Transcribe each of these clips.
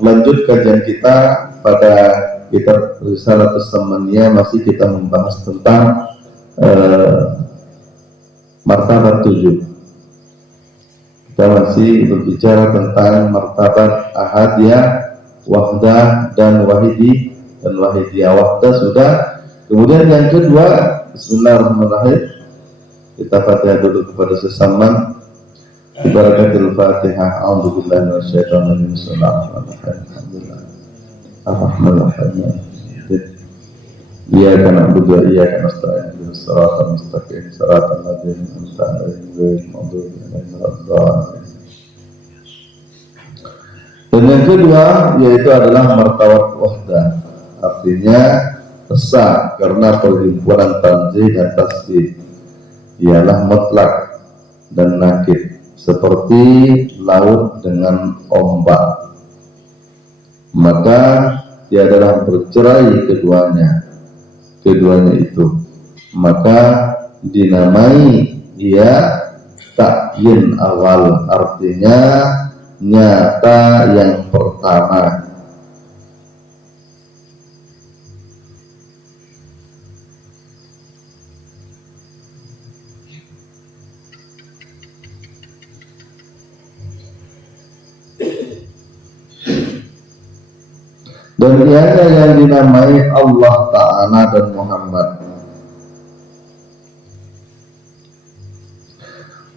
lanjut kajian kita pada kitab Risalatus Samaniyah, masih kita membahas tentang martabat 7. Kita masih berbicara tentang martabat ahadiyah, wahdah, dan wahidi dan wahidiyah. Wahdah sudah. Kemudian yang kedua, bismillahirrahmanirrahim, kita Fatihah dulu kepada sesama. Barakatul Fatihah. A'udzubillahi minasyaitonir rajim. Bismillahirrahmanirrahim. Alhamdulillah. Ar-Rahmanir-Rahim. Iyyaka na'budu wa iyyaka nasta'in. Ihdinas siratal mustaqim. Siratal ladzina an'amta 'alaihim ghairil maghdubi 'alaihim waladdallin. Dan yang kedua yaitu adalah martabat wahdah. Artinya esa karena perhimpunan tanzih dan tasdid. Ialah mutlak dan nakid, seperti laut dengan ombak. Maka tiadalah bercerai keduanya itu, maka dinamai ia takyin awal, artinya nyata yang pertama. Dan tiada yang dinamai Allah Ta'ala dan Muhammad.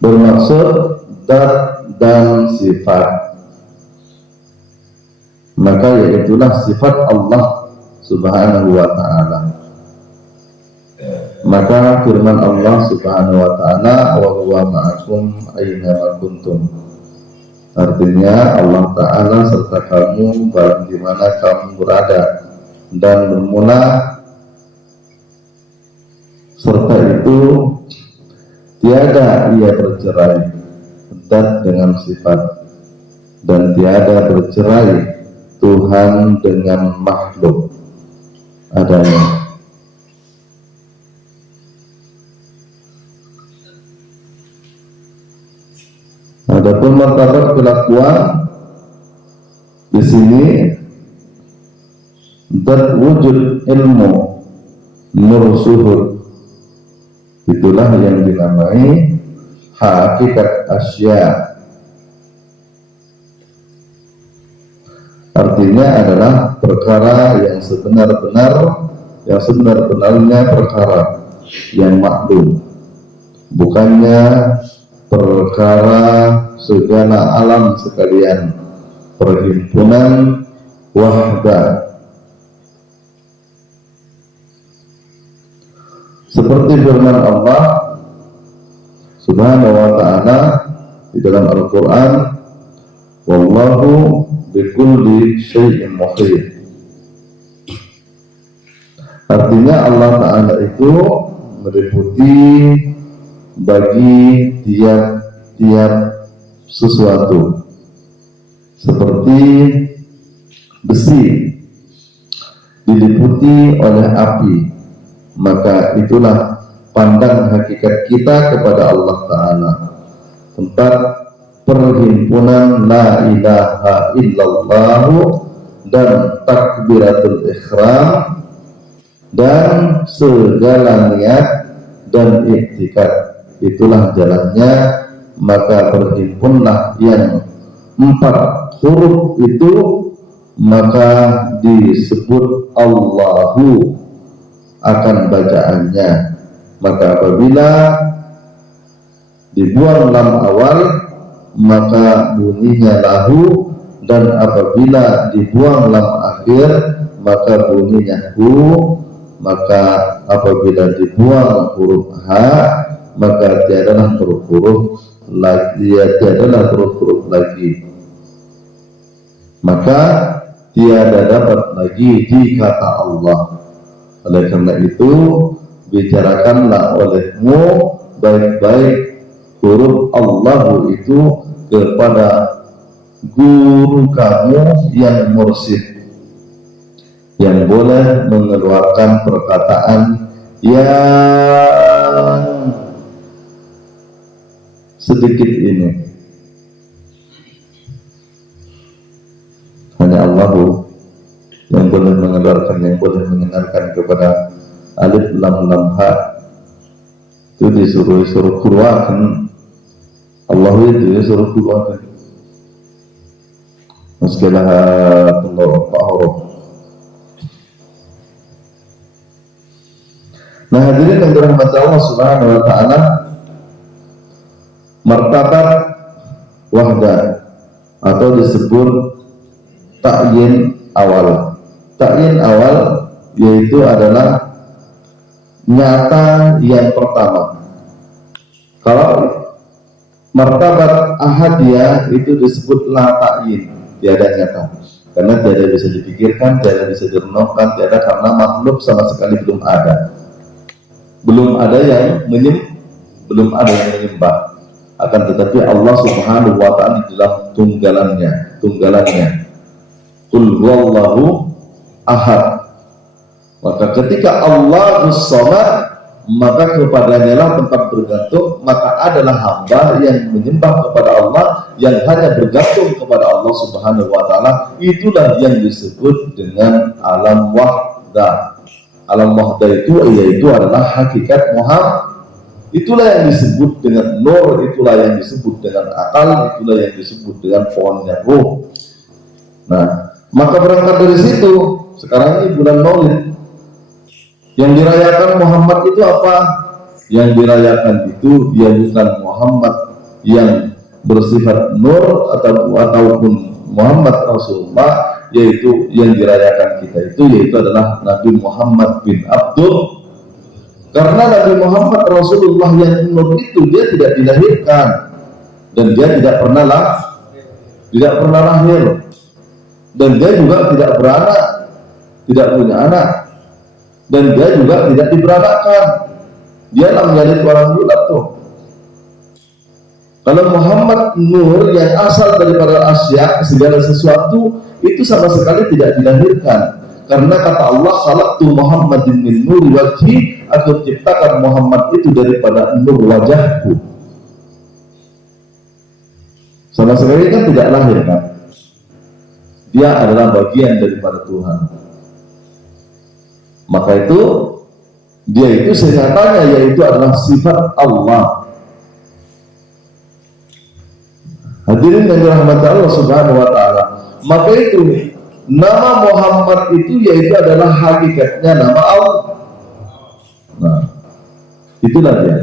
Bermaksud dat dan sifat. Maka yaitulah sifat Allah Subhanahu wa Ta'ala. Maka firman Allah Subhanahu wa Ta'ala, wa huwa ma'akum aina ma kuntum. Artinya Allah Ta'ala serta kamu barang di mana kamu berada, dan bermula serta itu tiada ia bercerai, dat dengan sifat, dan tiada bercerai Tuhan dengan makhluk adanya. Adapun martabat kelakuan di sini, dat wujud ilmu nur suhud, itulah yang dinamai hakikat asya. Artinya adalah perkara yang sebenar-benarnya perkara yang maklum, bukannya perkara segala alam sekalian, perhimpunan wahdah. Seperti firman Allah Subhanahu wa Ta'ala di dalam Al-Quran, wallahu bikulli syai'in muhit. Artinya Allah Ta'ala itu meliputi bagi tiap sesuatu, seperti besi diliputi oleh api. Maka itulah pandang hakikat kita kepada Allah Ta'ala, tempat perhimpunan la ilaha illallah dan takbiratul ihram dan segala niat dan iktikad. Itulah jalannya. Maka berhimpunlah yang 4 huruf itu, maka disebut Allahu akan bacaannya. Maka apabila dibuang lam awal, maka bunyinya lahu, dan apabila dibuang lam akhir, maka bunyinya hu. Maka apabila dibuang huruf h, maka tiadalah huruf lagi, maka tiada dapat lagi dikata Allah. Oleh karena itu, bicarakanlah olehmu baik-baik huruf Allahu itu kepada guru kamu yang mursyid, yang boleh mengeluarkan perkataan yang sedikit ini. hanya Allah yang boleh mengeluarkan, yang boleh mengenalkan kepada alif lam lam ha. Itu disuruh keluarkan Allah, itu disuruh keluarkan masalah Allah huruf. Nah hadirin yang dirahmati Allah Subhanahu wa taala, martabat wahdah atau disebut ta'yin awal. Ta'yin awal yaitu adalah nyata yang pertama. Kalau martabat ahadiyah itu disebut la ta'yin, tiada nyata, karena tiada bisa dipikirkan, tiada bisa direnungkan, tiada, karena makhluk sama sekali belum ada. Belum ada yang menyembah. Akan tetapi Allah Subhanahu wa ta'ala di dalam tunggalannya Qul huwallahu ahad. Maka ketika Allahus Samad, maka kepadanya lah tempat bergantung, maka adalah hamba yang menyembah kepada Allah, yang hanya bergantung kepada Allah Subhanahu wa ta'ala. Itulah yang disebut dengan alam wahdah. Alam wahdah itu yaitu adalah hakikat Muhammad. Itulah yang disebut dengan nur, itulah yang disebut dengan akal, itulah yang disebut dengan pohonnya ruh. Nah, maka berangkat dari situ, sekarang ini bulan Maulid. Yang dirayakan Muhammad itu apa? Yang dirayakan itu dia bukan Muhammad yang bersifat nur ataupun Muhammad Rasulullah, yaitu yang dirayakan kita itu yaitu adalah Nabi Muhammad bin Abdul. Karena Nabi Muhammad Rasulullah yang nur itu dia tidak dilahirkan dan dia tidak pernah lahir, dan dia juga tidak beranak, tidak punya anak, dan dia juga tidak diberanakkan. Dia menjadi orang bulat tuh. Kalau Muhammad nur yang asal daripada asya, segala sesuatu itu sama sekali tidak dilahirkan. Karena kata Allah, khalaqtu Muhammadin min nuri wajhi, aku ciptakan Muhammad itu daripada nur wajahku. Sama sekali kan tidak lahir kan? Dia adalah bagian daripada Tuhan. Maka itu dia itu senyatanya yaitu adalah sifat Allah. Hadirin yang dirahmati Allah Subhanahu wa ta'ala, maka itu nama Muhammad itu yaitu adalah hakikatnya nama Allah. Nah, itulah dia.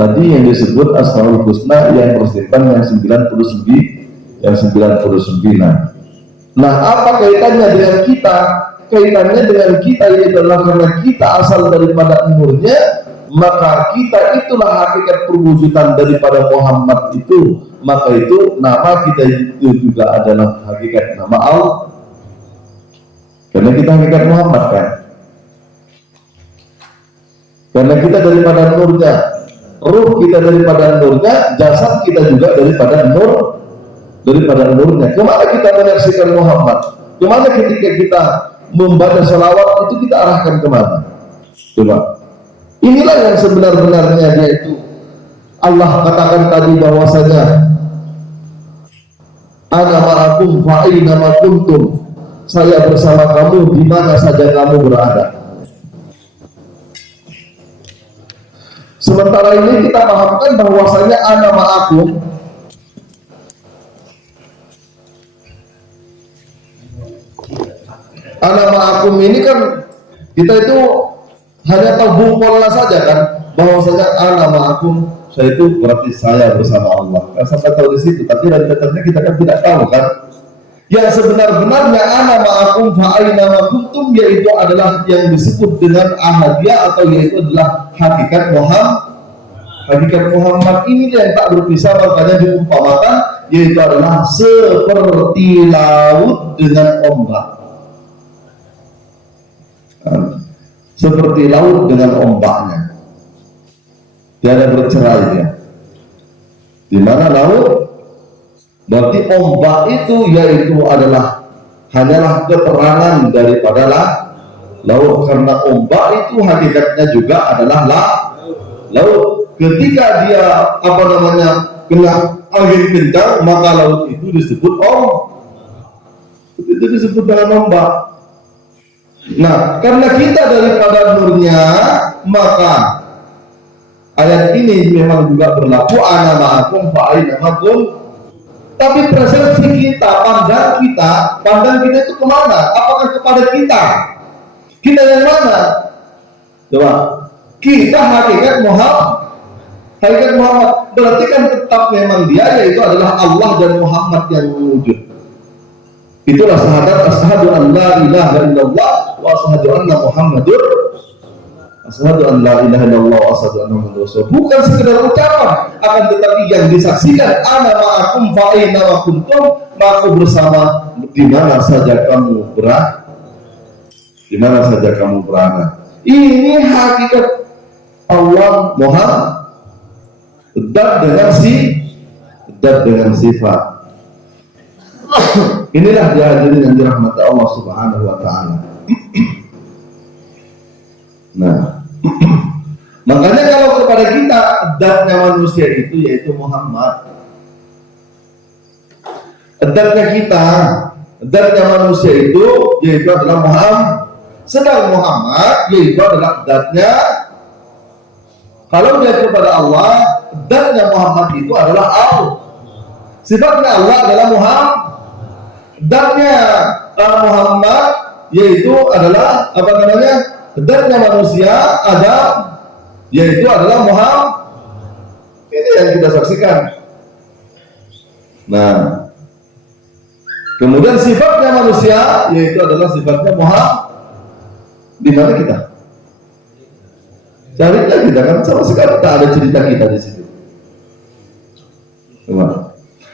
Tadi yang disebut Asmaul Husna yang bersimpan yang 99. Nah, apa kaitannya dengan kita? Kaitannya dengan kita yaitu adalah karena kita asal daripada nurnya, maka kita itulah hakikat perwujudan daripada Muhammad itu. Maka itu nama kita itu juga adalah hakikat nama Allah. Karena kita hakikat Muhammad kan. Karena kita daripada nurnya, ruh kita daripada nurnya, jasad kita juga daripada nurnya. Kemana kita menyaksikan Muhammad? Kemana ketika kita membaca salawat itu kita arahkan kemana? Coba. Inilah yang sebenar-benarnya dia itu. Allah katakan tadi bahwasanya ana ma'akum fa aina ma kuntum. Saya bersama kamu di mana saja kamu berada. Sementara ini kita pahamkan bahwasanya ana ma'akum ini kan kita itu hanya tahu bungkolnya saja kan, bahwasanya ana ma'akum, saya itu berarti saya bersama Allah. Kan sampai tahu di situ, tapi detailnya kita kan tidak tahu kan. Yang sebenar-benarnya ana ma'akum fa aina ma kuntum yaitu adalah yang disebut dengan ahadiyah atau yaitu adalah hakikat Muhammad. Hakikat Muhammad ini yang tak berpisah, makanya diumpamakan yaitu adalah seperti laut dengan ombak. Seperti laut dengan ombaknya, tiada bercerai dia. Di mana laut, berarti ombak itu yaitu adalah hanyalah keterangan daripada laut, karena ombak itu hakikatnya juga adalah laut. Ketika dia kena angin kencang, maka laut itu disebut Itu disebut dengan hamba. Nah, karena kita daripada nurnya, maka ayat ini memang juga berlaku ana ma'akum fa aina makum. Tapi persepsi kita, pandang kita itu kemana? Apakah kepada kita? Kita yang mana? Coba. Kita hakikat Muhammad. Hakikat Muhammad berarti kan tetap memang dia, yaitu adalah Allah dan Muhammad yang wujud. Itulah syahadat asyhadu an la ilaha illallah wa asyhadu anna Muhammadur asyhadu an la ilaha illallah wa asyhadu anna Muhammadur rasul. Bukan sekedar ucapan, akan tetapi yang disaksikan ana ma'akum fa aina ma kuntum, aku bersama di mana saja kamu berada. Di mana saja kamu berada. Ini hakikat Allah Muhammad. Dat dengan sifat. Inilah dia hadirin yang dirahmati Allah Subhanahu wa taala. Nah, makanya kalau kepada kita datnya manusia itu yaitu Muhammad. Datnya manusia itu yaitu adalah Muhammad. Sedang Muhammad yaitu adalah datnya. Kalau dia kepada Allah, datnya Muhammad itu adalah Allah. Sifatnya Allah adalah Muhammad. Datnya Muhammad yaitu adalah apa namanya? Datnya manusia Adam yaitu adalah Muhammad. Ini yang kita saksikan. Nah, kemudian sifatnya manusia yaitu adalah sifatnya Muhammad. Di mana kita? Carilah kita kan sama sekali tak ada cerita kita di situ. Coba.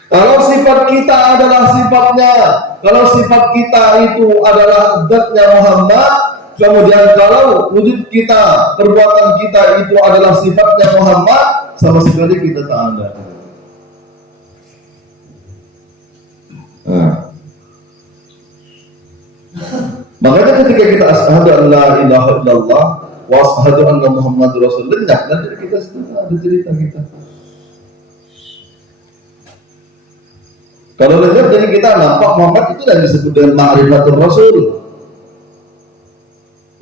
Kalau sifat kita adalah sifatnya, kalau sifat kita itu adalah datnya Muhammad, kemudian kalau wujud kita, perbuatan kita itu adalah sifatnya Muhammad, sama sekali kita tak ada. Nah. Makanya ketika kita asyhadu an la ilaha illallah wa asyhadu anna Muhammadur rasulullah, nanti kita sudah ada cerita kita. Kalau lihat dari kita nampak Muhammad itu yang disebut dengan ma'rifatul rasul.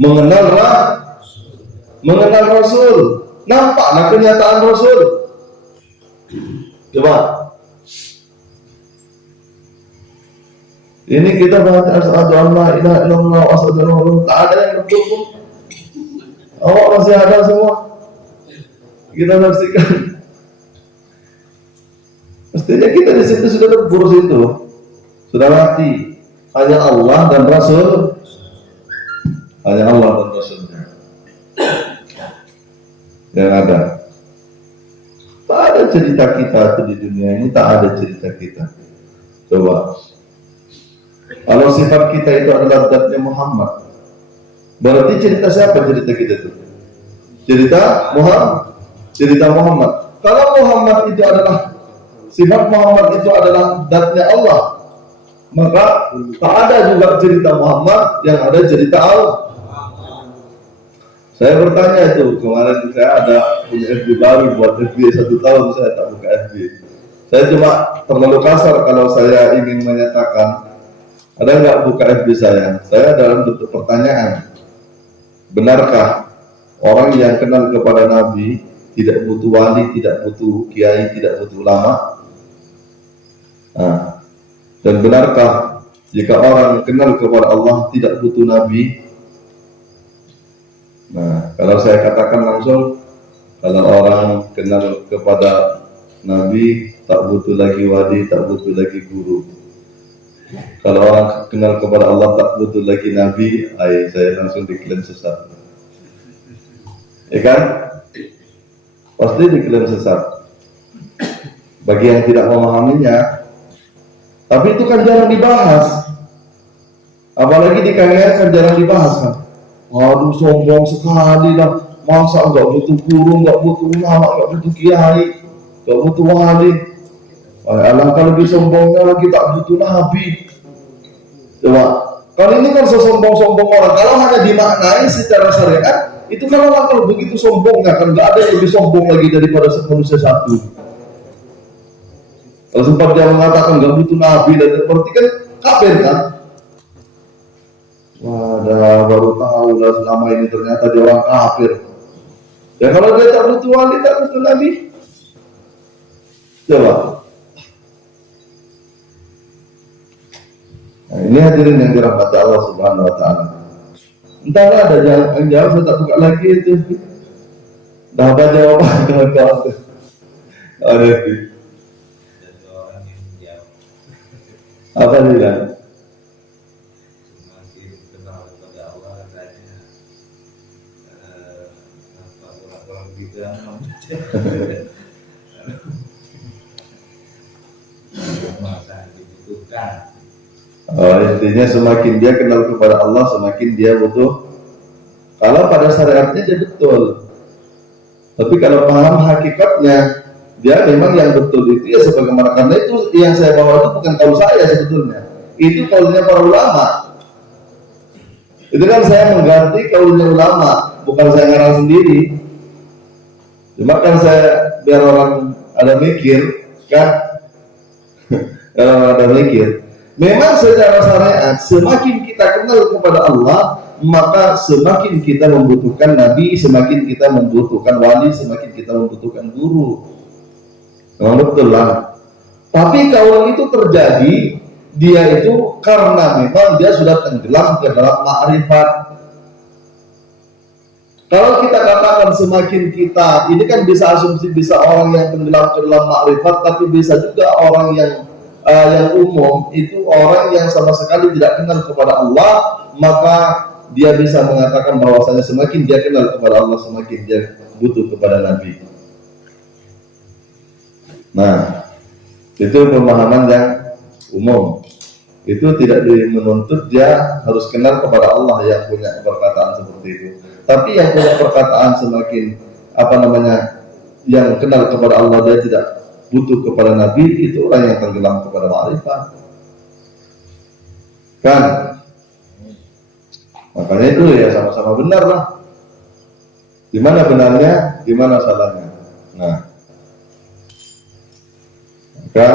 Mengenal rasul. Nampaklah kenyataan rasul. Coba. Ini kita baca asyhadu an la ilaha illallah wa asyhadu anna Muhammadan, tak ada yang betul pun. Awak masih ada semua. Kita saksikan. Mestinya kita di situ sudah lebur situ, sudah mati. Hanya Allah dan Rasul, hanya Allah dan Rasulnya yang ada. Tak ada cerita kita di dunia ini, tak ada cerita kita. Coba. Kalau sifat kita itu adalah zatnya Muhammad, berarti cerita siapa cerita kita itu? Cerita Muhammad. Kalau Muhammad itu adalah sifat Muhammad itu adalah zatnya Allah, maka tak ada juga cerita Muhammad, yang ada cerita Allah. Saya bertanya itu kemarin, saya ada punya FB baru buat FB 1 tahun saya tak buka FB. Saya cuma terlalu kasar kalau saya ingin menyatakan ada nggak buka FB saya. Saya dalam bentuk pertanyaan, benarkah orang yang kenal kepada Nabi tidak butuh wali, tidak butuh kiai, tidak butuh ulama? Nah, dan benarkah jika orang kenal kepada Allah tidak butuh Nabi? Nah, kalau saya katakan langsung, kalau orang kenal kepada Nabi tak butuh lagi wali, tak butuh lagi guru. Kalau orang kenal kepada Allah tak butuh lagi Nabi, saya langsung diklaim sesat. Ya kan? Pasti diklaim sesat. Bagi yang tidak memahaminya. Tapi itu kan jarang dibahas. Apalagi di KKR kan jarang dibahas kan. Waduh, sombong sekali lah. Masa nggak butuh guru, nggak butuh ulama, nggak butuh kiai, nggak butuh wali. Alangkah lebih sombongnya lagi tak butuh Nabi. Coba. Kalau ini kan sombong-sombong orang. Kalau hanya dimaknai secara syariat, itu kan orang kalau begitu sombongnya kan nggak ada yang lebih sombong lagi daripada manusia satu. Kalau sempat dia mengatakan nggak butuh Nabi, dan berarti kan kafir kan? Wah, baru tahu lah selama ini ternyata dia orang kafir. Ya kalau dia tak butuh wali, tak butuh nabi. Coba. Nah, ini hadirin yang dirahmati Allah Subhanahu wa taala. Entahlah ada yang jawab, saya tak buka lagi itu. Dah apa jawaban kawan-kawan tuh? Ada itu. Apa dia? Oh, intinya semakin dia kenal kepada Allah, semakin dia butuh. Kalau pada syariatnya dia betul, tapi kalau paham hakikatnya, dia memang yang betul itu ya sebagaimana, karena itu yang saya bawa itu bukan kaul saya sebetulnya, itu kaulnya para ulama. Itu kan saya mengganti kaulnya ulama, bukan saya ngarang sendiri. Cuma kan saya biar orang ada mikir kan, kalau ada mikir. Memang secara syariat semakin kita kenal kepada Allah, maka semakin kita membutuhkan nabi, semakin kita membutuhkan wali, semakin kita membutuhkan guru. Memang betul lah. Tapi kalau itu terjadi, dia itu karena memang dia sudah tenggelam ke dalam ma'rifat. Kalau kita katakan semakin kita, ini kan bisa asumsi bisa orang yang tenggelam ke dalam ma'rifat, tapi bisa juga orang yang umum, itu orang yang sama sekali tidak kenal kepada Allah, maka dia bisa mengatakan bahwasanya semakin dia kenal kepada Allah, semakin dia butuh kepada Nabi. Nah, itu pemahaman yang umum. Itu tidak menuntut dia harus kenal kepada Allah yang punya perkataan seperti itu. Tapi yang punya perkataan semakin yang kenal kepada Allah, dia tidak butuh kepada Nabi, itu orang yang tenggelam kepada ma'rifat. Kan? Makanya itu ya sama-sama benar lah. Di mana benarnya, di mana salahnya. Nah, maka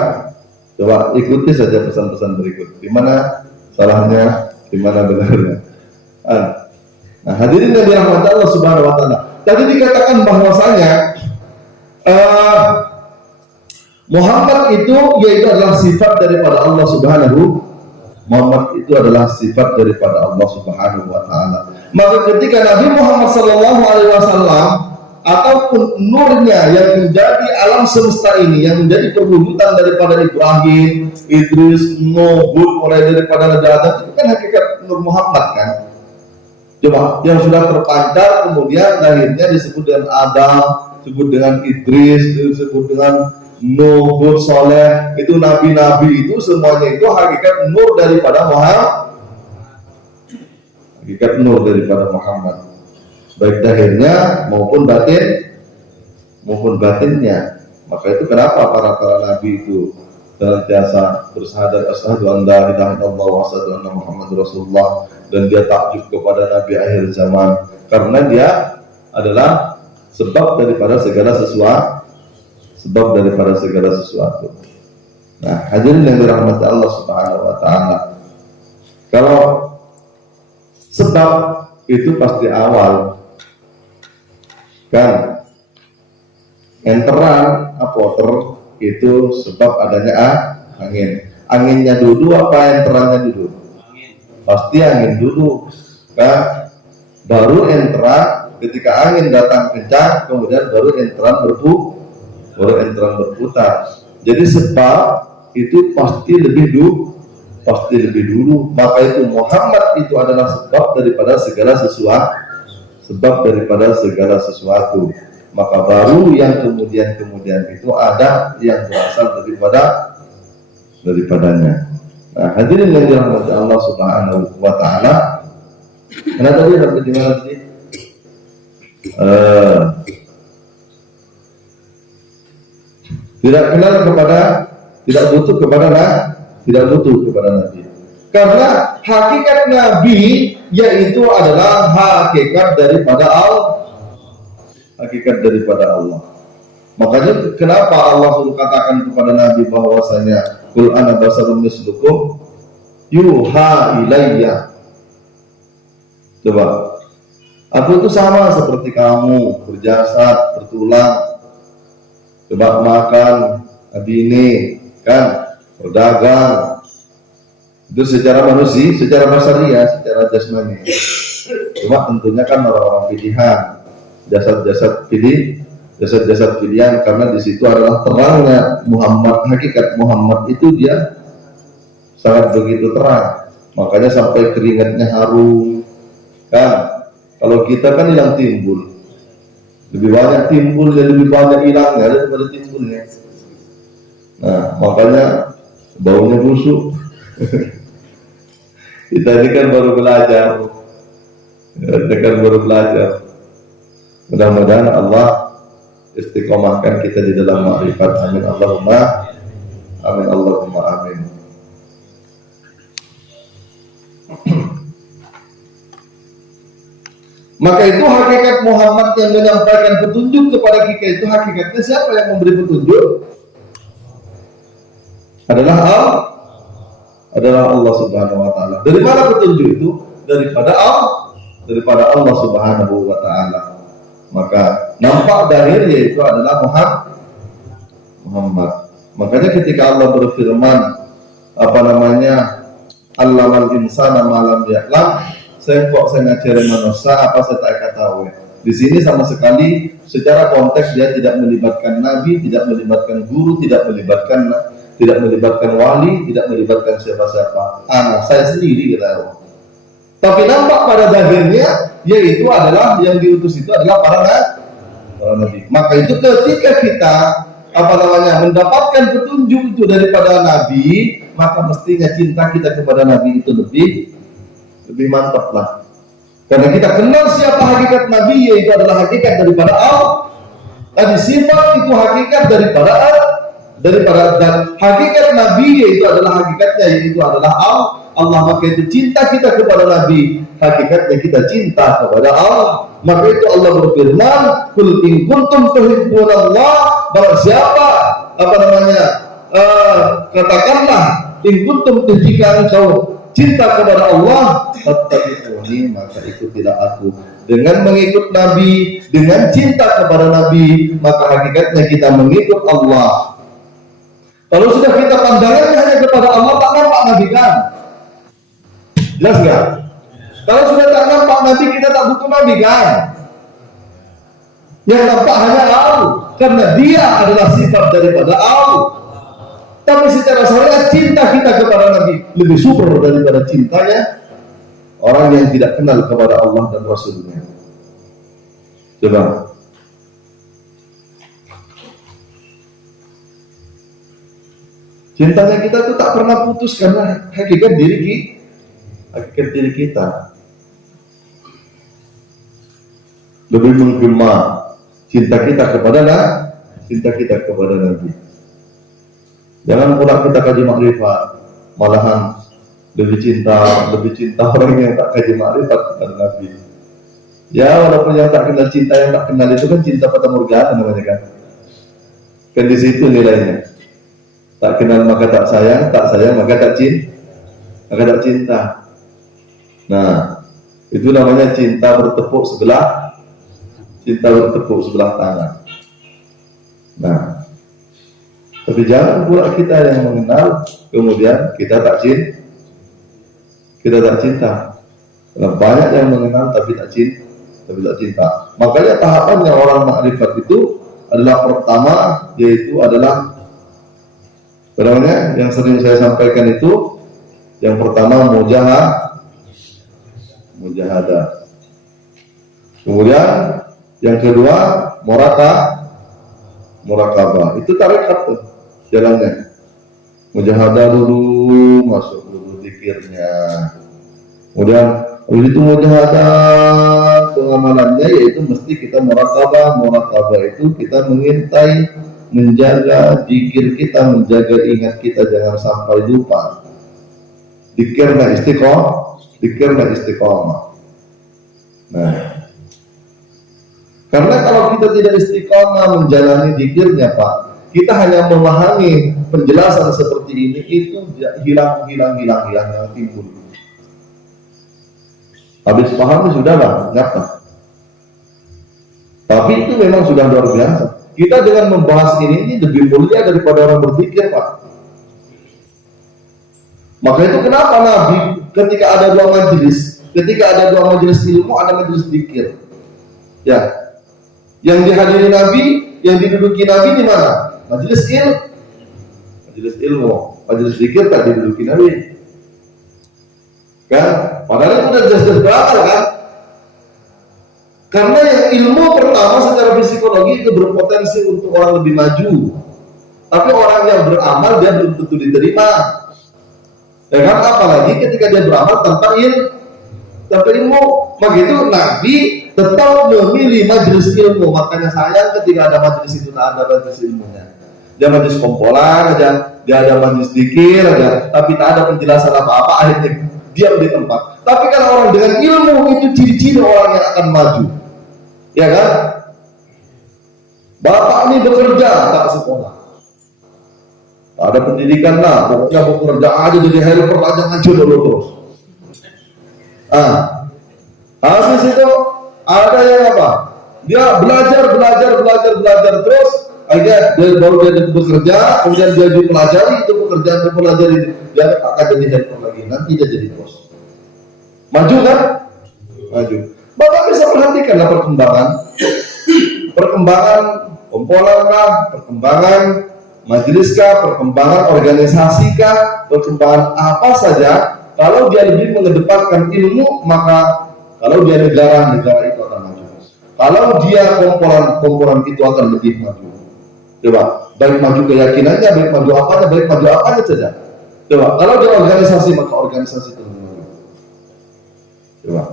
coba ikuti saja pesan-pesan berikut. Di mana salahnya, di mana benarnya. Nah, hadirin yang dirahmati Allah Subhanahu wa taala. Tadi dikatakan bahwasanya Muhammad itu yaitu adalah sifat daripada Allah Subhanahu. Muhammad itu adalah sifat daripada Allah Subhanahu wa taala. Maka ketika Nabi Muhammad sallallahu alaihi wasallam ataupun nurnya yang menjadi alam semesta ini, yang menjadi perwujudan daripada Ibrahim, Idris, Nuh, mulai daripada Nabi Adam, itu kan hakikat Nur Muhammad kan. Coba yang sudah terpancar kemudian lahirnya disebut dengan Adam, disebut dengan Idris, disebut dengan Nuh, Hud, Soleh, itu nabi-nabi itu semuanya itu hakikat nur daripada Muhammad, hakikat nur daripada Muhammad, baik zahirnya maupun batinnya. Maka itu kenapa para nabi itu senantiasa bersyahadat asyhadu an la ilaha illallah wa asyhadu anna Muhammadur Rasulullah, dan dia takjub kepada nabi akhir zaman karena dia adalah sebab daripada segala sesuatu. Nah, hadirin yang dirahmati Allah Subhanahu wa taala. Kalau sebab itu pasti awal. Kan? Enteran water itu sebab adanya angin. Anginnya dulu apa enterannya dulu? Angin. Pasti angin dulu. Kan? Baru enteran, ketika angin datang kencang, kemudian baru enteran berputar. Jadi sebab itu pasti lebih dulu. Maka itu Muhammad itu adalah sebab daripada segala sesuatu. Maka baru yang kemudian itu ada yang berasal daripadanya. Nah, hadirin yang dirahmati Allah Subhanahu wa taala. Kenapa tadi sampai di mana sih? Tidak butuh kepada Nabi. Karena hakikat Nabi yaitu adalah hakikat daripada Allah. Makanya kenapa Allah suruh katakan kepada Nabi bahwasanya Qul ana basarun mislukum yuha ilayya. Coba, aku itu sama seperti kamu, berjasad, bertulang. Coba makan, ini kan, berdagang. Itu secara manusia, secara basariah, secara jasmani. Cuma tentunya kan orang-orang pilihan, jasad-jasad pilihan, karena di situ adalah terangnya Muhammad. Hakikat Muhammad itu dia sangat begitu terang, makanya sampai keringatnya harum kan. Kalau kita kan hilang timbul, lebih banyak timbul dan lebih banyak hilangnya daripada timbulnya. Nah, makanya baunya busuk. Kita ini kan baru belajar. Mudah-mudahan Allah istiqomahkan kita di dalam ma'rifat. Amin Allahumma amin. Allahumma amin. Maka itu hakikat Muhammad yang menyampaikan petunjuk kepada kita, itu hakikatnya siapa yang memberi petunjuk? Adalah Allah Subhanahu wa taala. Dari mana petunjuk itu? Daripada Allah Subhanahu wa taala. Maka nampak dahir yaitu adalah Muhammad. Makanya ketika Allah berfirman Allamal insana ma lam ya'lam, saya ngajari manusia apa saya tak tahu. Di sini sama sekali secara konteks dia tidak melibatkan nabi, tidak melibatkan guru, tidak melibatkan wali, tidak melibatkan siapa-siapa. Saya sendiri kata Allah. Tapi nampak pada dahirnya yaitu adalah yang diutus itu adalah para nabi. Maka itu ketika kita mendapatkan petunjuk itu daripada nabi, maka mestinya cinta kita kepada nabi itu lebih mantap lah. Karena kita kenal siapa hakikat nabi, yaitu adalah hakikat daripada Allah. Tadi sifat itu hakikat daripada dan hakikat nabi yaitu adalah hakikatnya, yaitu adalah Allah. Maka itu cinta kita kepada nabi, hakikatnya kita cinta kepada Allah. Maka itu Allah berfirman, "Qul in kuntum tuhibbunallah", barang siapa katakanlah, in kuntum, jika engkau cinta kepada Allah, fattabi'uni, maka ikutilah aku. Dengan mengikut nabi, dengan cinta kepada nabi, maka hakikatnya kita mengikut Allah. Kalau sudah kita pandangannya hanya kepada Allah, tak nampak nabi kan? Jelas nggak? Kalau sudah tak nampak nabi, kita tak butuh nabi kan? Yang nampak hanya Allah, karena dia adalah sifat daripada Allah. Tapi secara syariat cinta kita kepada nabi lebih super daripada cintanya orang yang tidak kenal kepada Allah dan Rasulnya. Coba. Cintanya kita itu tak pernah putus karena hakikat diri kita. Lebih menggema cinta kita kepada nabi. Jangan pula kita kaji makrifat, malahan lebih cinta orang yang tak kaji makrifat kepada nabi. Ya, walaupun yang tak kenal cinta, yang tak kenal itu kan cinta fata morgana namanya kan. Kan di situ nilainya. Tak kenal maka tak sayang maka tak cinta. Nah, itu namanya cinta bertepuk sebelah tangan. Nah, tapi jangan pula kita yang mengenal kemudian kita tak cinta. Karena banyak yang mengenal tapi tak cinta. Makanya tahapannya orang makrifat itu adalah pertama, yaitu adalah yang sering saya sampaikan itu, yang pertama mujahadah. Kemudian yang kedua murakabah. Itu tarekat tuh jalannya. Mujahadah dulu, masuk dulu zikirnya. Kemudian itu mujahadah, pengamalannya yaitu mesti kita murakabah. Murakabah itu kita mengintai, menjaga zikir kita, menjaga ingat kita jangan sampai lupa. Zikir nggak istiqomah. Nah, karena kalau kita tidak istiqomah menjalani zikirnya, Pak, kita hanya memahami penjelasan seperti ini, itu hilang yang timbul. Habis paham sudah lah, nyata. Tapi itu memang sudah luar biasa. Kita dengan membahas ini lebih mulia daripada orang berpikir, Pak. Maka itu kenapa Nabi ketika ada dua majelis, ilmu, ada majelis zikir. Ya, yang dihadiri Nabi, yang diduduki Nabi di mana? Majelis ilmu, majelis zikir tak diduduki Nabi. Kan? Padahal itu sudah jelas berakal kan? Karena yang ilmu pertama secara psikologi itu berpotensi untuk orang lebih maju. Tapi orang yang beramal dia belum tentu diterima. Ya kan? Apalagi ketika dia beramal tanpa ilmu. Begitu Nabi tetap memilih majelis ilmu. Makanya sayang ketika ada majelis itu tak ada majelis ilmunya. Dia majelis kompolan aja, dia ada majelis zikir aja, tapi tak ada penjelasan apa-apa, akhirnya diam di tempat. Tapi kan orang dengan ilmu itu ciri-ciri orang yang akan maju. Ya kan? Bapak ini bekerja, tak sekolah. Ada pendidikan lah, pokoknya bekerja aja jadi helper aja ngajar dulu terus. Habis itu ada yang apa? Dia belajar terus, akhirnya dia baru dia bekerja, kemudian dia dipelajari itu pekerjaan dipelajari, dia akan jadi helper lagi, nanti dia jadi bos. Maju kan? Maju. Bapak bisa perhatikanlah perkembangan kompolan kah, perkembangan majelis kah, perkembangan organisasi kah, perkembangan apa saja. Kalau dia lebih mengedepankan ilmu, maka kalau dia negara itu akan maju. Kalau dia kompolan itu akan lebih maju. Coba, baik maju keyakinannya, baik maju apanya saja. Coba, kalau dia organisasi, maka organisasi itu lebih maju. Coba.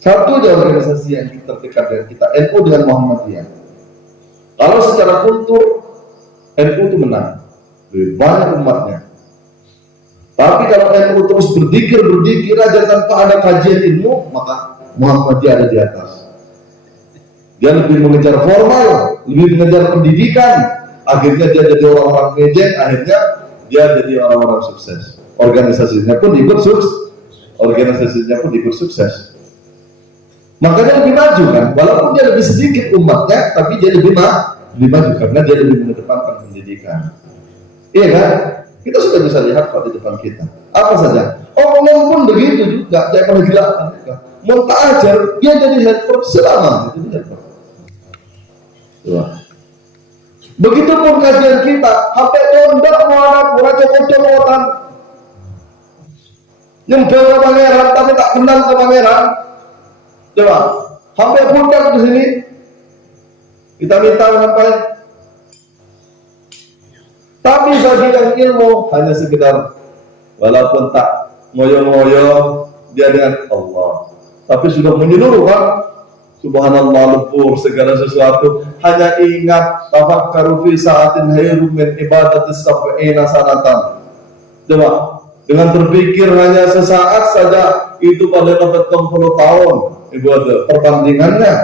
Satu dari organisasi yang terdekat dengan kita, NU dengan Muhammadiyah. Kalau secara kultur, NU itu menang, lebih banyak umatnya. Tapi kalau NU terus berzikir aja tanpa ada kajian ilmu, maka Muhammadiyah ada di atas. Dia lebih mengejar formal, lebih mengejar pendidikan, akhirnya dia jadi orang-orang ngejek, akhirnya dia jadi orang-orang sukses. Organisasinya pun ikut sukses. Makanya lebih maju kan, walaupun dia lebih sedikit umatnya, tapi dia lebih maju karena dia lebih mengedepankan pendidikan. Iya kan? Kita sudah bisa lihat kok di depan kita. Apa saja? Orang pun begitu juga, saya pernah bilang mereka. Mau tak ajar, dia jadi helper selama itu helper. Begitupun kajian kita, sampai tondak muara cokot-cokotan, nyembel ke pangeran, tapi tak kenal ke pangeran. Coba, sampai pundak di sini, kita minta sampai. Tapi bagi yang ilmu hanya sekedar, walaupun tak ngoyo-ngoyo dia dengan Allah, tapi sudah menyeluruh kan. Subhanallah, lebur segala sesuatu, hanya ingat tafakkaru fi sa'atin khairum min ibadatis sab'ina sanatan. Coba, dengan terpikir hanya sesaat saja itu pada 80 tahun ibadah perbandingannya.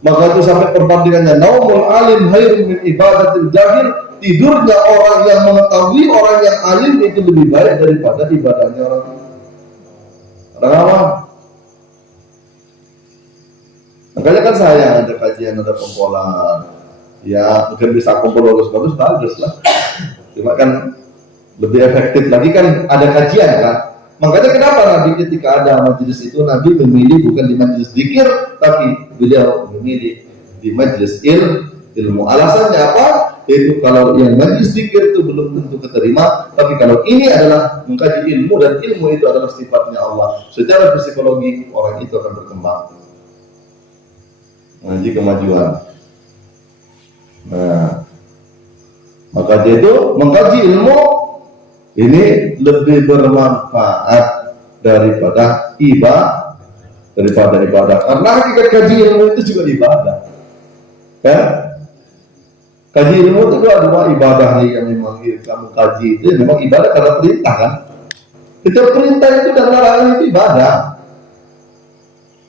Maka itu sampai perbandingannya naumul alim khairum min ibadatil jahil. Tidurnya orang yang mengetahui, orang yang alim itu lebih baik daripada ibadahnya orang awam. Makanya kan sayang ada kajian, ada kompolan. Ya mungkin bisa kumpul bagus lah. Cuma kan lebih efektif lagi kan ada kajian kan. Makanya kenapa Nabi ketika ada majelis itu, Nabi memilih bukan di majelis zikir, tapi beliau memilih di majelis ilmu. Alasannya apa? Yaitu kalau yang majelis zikir itu belum tentu keterima, tapi kalau ini adalah mengkaji ilmu, dan ilmu itu adalah sifatnya Allah. Secara psikologi orang itu akan berkembang, mengaji kemajuan. Nah, maka dia itu mengkaji ilmu ini lebih bermanfaat daripada ibadah. Karena hakikat kaji ilmu itu juga ibadah. Ya? Kaji ilmu itu adalah ibadah yang memang kamu kaji itu memang ibadah karena perintah kan. Kita perintah itu dan larangan itu ibadah.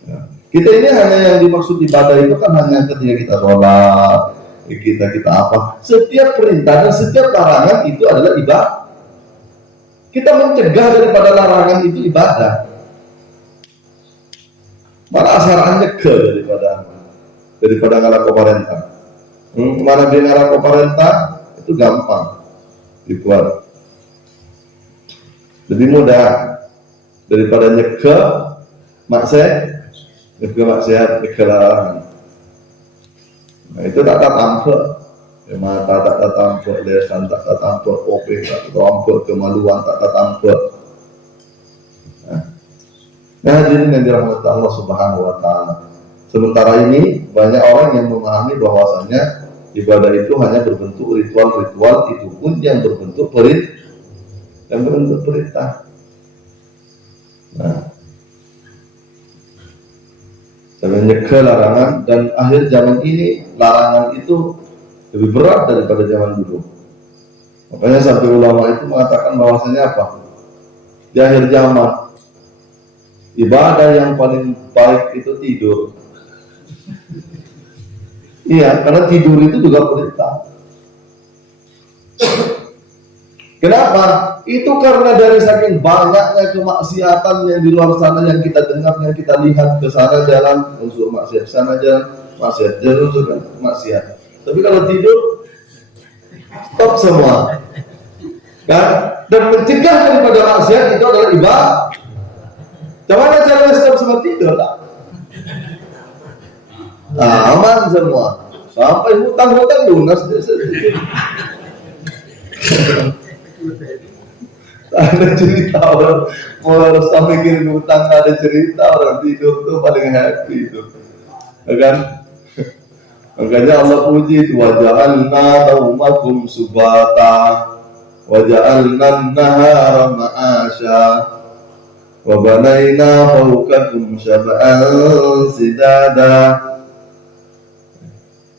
Ya. Kita ini hanya yang dimaksud ibadah itu kan hanya ketika kita sholat, kita apa. Setiap perintah dan setiap larangan itu adalah ibadah. Kita mencegah daripada larangan itu ibadah. Malah asarannya daripada ngalah pemerintah. Mana dia ngalah pemerintah itu gampang dibuat, lebih mudah daripada nyegah maksiat, nyegah larangan. Nah, itu tak tampak, mata tak tampak, lesan tak tampak, kopi tak tampak, kemaluan tak tampak. Nah, hadirin yang dirahmati Allah Subhanahu wa taala. Sementara ini banyak orang yang memahami bahwasanya ibadah itu hanya berbentuk ritual-ritual, itu pun yang berbentuk perintah. Nah, saya nyegah larangan, dan akhir zaman ini larangan itu lebih berat daripada zaman dulu. Makanya sampai ulama itu mengatakan bahwasanya apa? Di akhir zaman ibadah yang paling baik itu tidur. Iya, karena tidur itu juga perintah. Kenapa? Itu karena dari saking banyaknya kemaksiatan yang di luar sana, yang kita dengar, yang kita lihat, ke sana jalan unsur maksiat, sana jalan maksiat, jalan unsur maksiat. Tapi kalau tidur stop semua, kan? Dan mencegah daripada maksiat itu adalah ibadah. Bagaimana caranya stop semua tidur lah? Nah, aman semua, sampai hutang-hutang lunas. Ada cerita orang harus mikir hutang, ada cerita orang tidur tuh paling happy itu, kan? Makanya Allah puji, waja'alna naumakum subata waja'alna an-nahara ma'asya wa banaina fawqakum syab'an sidada.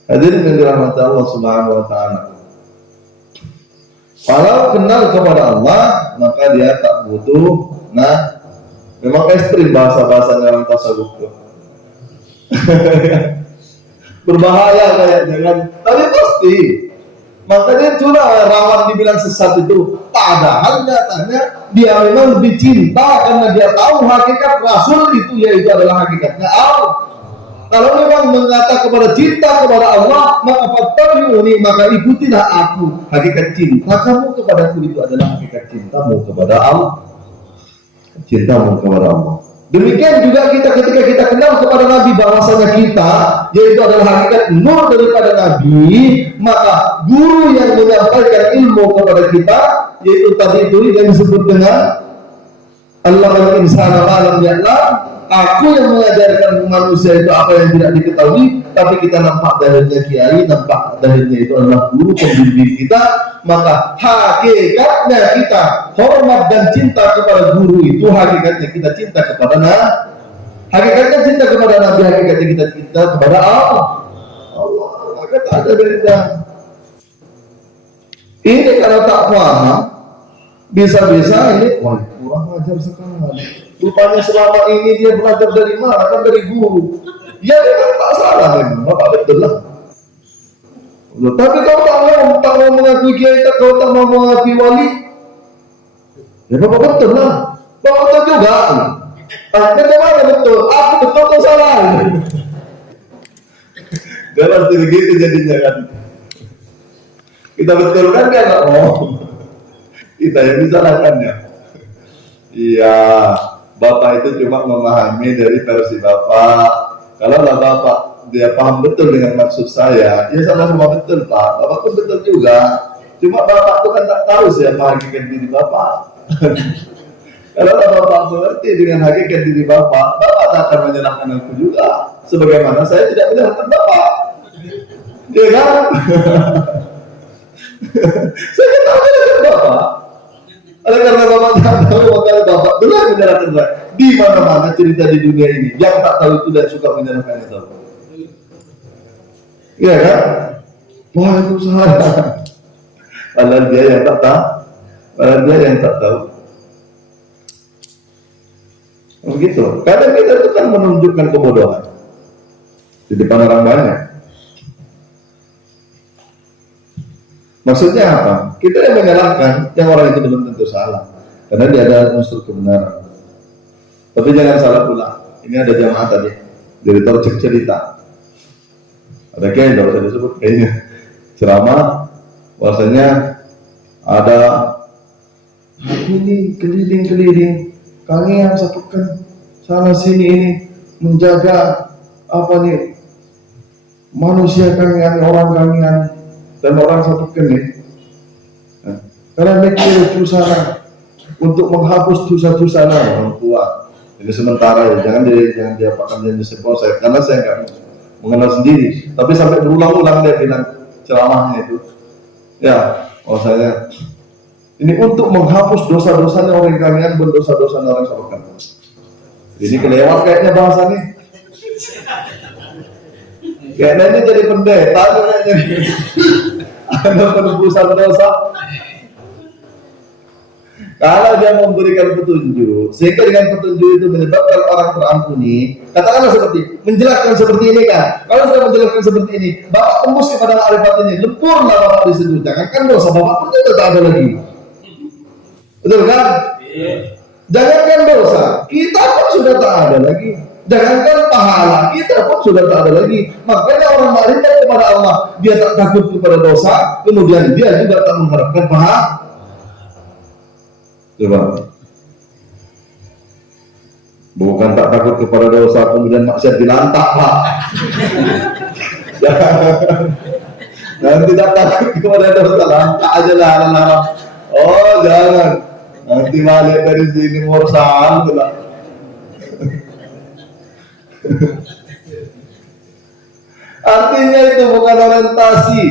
Hadirin yang dirahmati Allah Subhanahu wa taala. Kalau kenal kepada Allah, maka dia tak butuh. Nah, memang ekstrim bahasa-bahasa orang tasawuf itu. Berbahaya kayaknya kan. Tapi pasti. Makanya itulah rawan dibilang sesat itu. Padahal nyatanya dia memang lebih cinta karena dia tahu hakikat Rasul itu, yaitu adalah hakikatnya Allah. Kalau memang mengatakan kepada cinta kepada Allah, maka fattabi'uni, maka ikutilah aku. Hakikat cinta kamu kepada aku itu adalah hakikat cintamu kepada Allah. Cintamu kepada Allah. Demikian juga kita ketika kita kenal kepada Nabi bahwasanya kita, yaitu adalah hakikat nur daripada Nabi, maka guru yang menyampaikan ilmu kepada kita, yaitu tadi itu yang disebut dengan Allah al-insana malam ya'lam. Aku yang mengajarkan manusia itu apa yang tidak diketahui, tapi kita nampak dalilnya kiai, nampak dalilnya itu adalah guru pembimbing kita, maka hakikatnya kita hormat dan cinta kepada guru itu, hakikatnya kita cinta kepada Nabi, hakikatnya cinta kepada Nabi, hakikatnya kita cinta kepada Allah. Maka tak ada beda. Ini kalau tak paham, bisa-bisa ini kurang ajar sekali. Rupanya selama ini dia belajar dari mana? Kan dari guru. Ya memang tak salah memang, bapak betul lah. Tapi kau tak mau mengakui kiai, kau tak mau mengakui wali, ya bapak betul lah. Bapak betul juga. Bagaimana betul? Aku betul atau salah? Jangan seperti begitu jadinya kan. Kita betul kan dia nggak mau. Kita yang disalahkannya. Iya. Bapak itu cuma memahami dari versi Bapak. Kalau Bapak dia paham betul dengan maksud saya, ya sama-sama betul Pak. Bapak pun betul juga. Cuma Bapak itu kan tak tahu siapa hakikat diri Bapak. Kalau Bapak mengerti dengan hakikat diri Bapak, Bapak tak akan menyalahkan aku juga. Sebagaimana saya tidak menyalahkan Bapak. Ya kan? Saya tak menyalahkan Bapak. Oleh karena Bapak tak tahu, maka Bapak telah menyalahkan saya. Di mana-mana cerita di dunia ini, yang tak tahu itu dan suka menyalahkan yang tahu. Iya kan? Wah itu salah. Padahal dia yang tak tahu. Padahal dia yang tak tahu. Begitu. Kadang kita itu kan menunjukkan kebodohan di depan orang banyak. Maksudnya apa? Kita yang menyalahkan, yang orang itu belum tentu salah. karena dia ada unsur kebenaran. Tapi jangan salah pula. Ini ada jamaah tadi, direktur cek cerita. Ada kayaknya tidak usah disebut kayaknya ceramah, bahwasanya ada aku ini keliling-keliling, kami yang satukan sana sini ini menjaga apa nih manusia kangen orang kangen dan orang satukan nih. Nah, karena mikir sana untuk menghapus dosa-dosa orang tua. Ini sementara ya, jangan diapakan janji sepol saya, karena saya nggak mengenal sendiri. Tapi sampai berulang-ulang dia bilang ceramahnya itu, ya, saya ini untuk menghapus dosa-dosanya orang kalian, berdosa-dosanya orang sahabat. Ini kelewat kayaknya bahasa nih. Kayaknya ini jadi pendeta, kayaknya ada penebusan dosa. Kalau dia memberikan petunjuk, sehingga dengan petunjuk itu menyebabkan orang terampuni, katakanlah seperti, menjelaskan seperti ini kan. Kalau sudah menjelaskan seperti ini, Bapak tembus kepada ma'rifat ini, lepurlah Bapak di situ. Jangankan dosa, Bapak pun tidak ada lagi. Betul kan? Jangankan dosa, kita pun sudah tak ada lagi. Jangankan pahala, kita pun sudah tak ada lagi. Makanya orang ma'rifat kepada Allah, dia tak takut kepada dosa, kemudian dia juga tak mengharapkan pahala. Coba, bukan tak takut kepada dosa kemudian maksiat dilantak Pak. Dan tidak takut kepada dosa, lantak aja lah larang. Oh jangan, nanti balik dari sini morsal lah. Artinya itu bukan orientasi.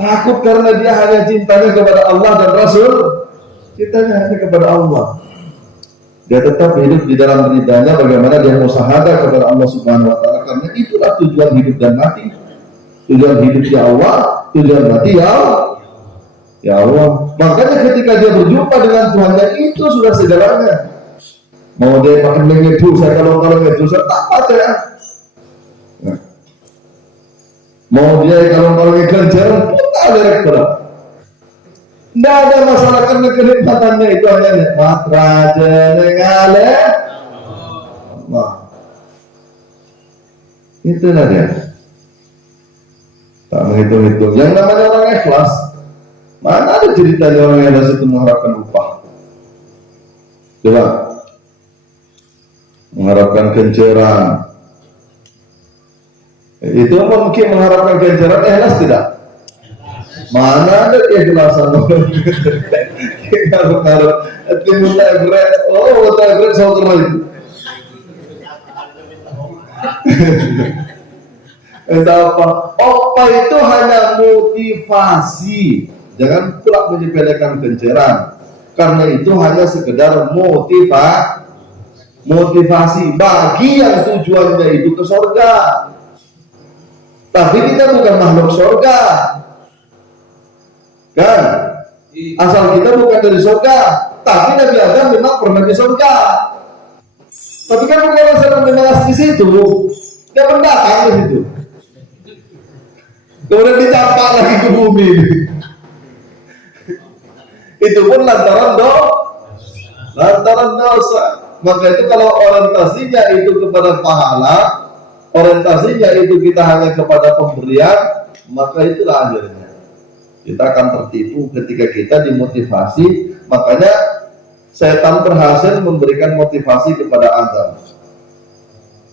Takut karena dia hanya cintanya kepada Allah dan Rasul. Cintanya hanya kepada Allah. Dia tetap hidup di dalam ridhanya, bagaimana dia musahadah kepada Allah Subhanahu wa taala, karena itulah tujuan hidup dan mati. Tujuan hidup ya Allah, tujuan mati ya Allah. Makanya ketika dia berjumpa dengan Tuhannya, itu sudah segalanya. Mau dia makan mengedu, saya kalau mengedu saya tak ada ya. Nah. Mau dia kalau ngejar, tak ada rekor. Tidak ada masalah karena kenikmatannya itu hanya nikmat raja negale Allah. Itulah dia. Tak menghitung-hitung. Yang namanya orang ikhlas, mana ada ceritanya orang yang ikhlas itu mengharapkan upah? Coba mengharapkan kenceran. Itu mungkin mengharapkan kenceran ikhlas tidak? Mana ada keikhlasan orang kalau timur Everett, oh Everett sama terlalu. Apa? Opa itu hanya motivasi, jangan pula menyepelekan kenceran, karena itu hanya sekedar motivasi bagi yang tujuannya itu ke surga. Tapi kita bukan makhluk surga. Kan? Asal kita bukan dari surga, tapi Nabi Adam memang pernah di surga. Tapi kan bukan asal mendengar di situ, dia pendatang di situ. Kemudian dicampak lagi ke bumi. Itu pun lantaran dosa. Maka itu kalau orientasinya itu kepada pahala, orientasinya itu kita hanya kepada pemberian, maka itulah akhirnya kita akan tertipu ketika kita dimotivasi. Makanya setan berhasil memberikan motivasi kepada Adam.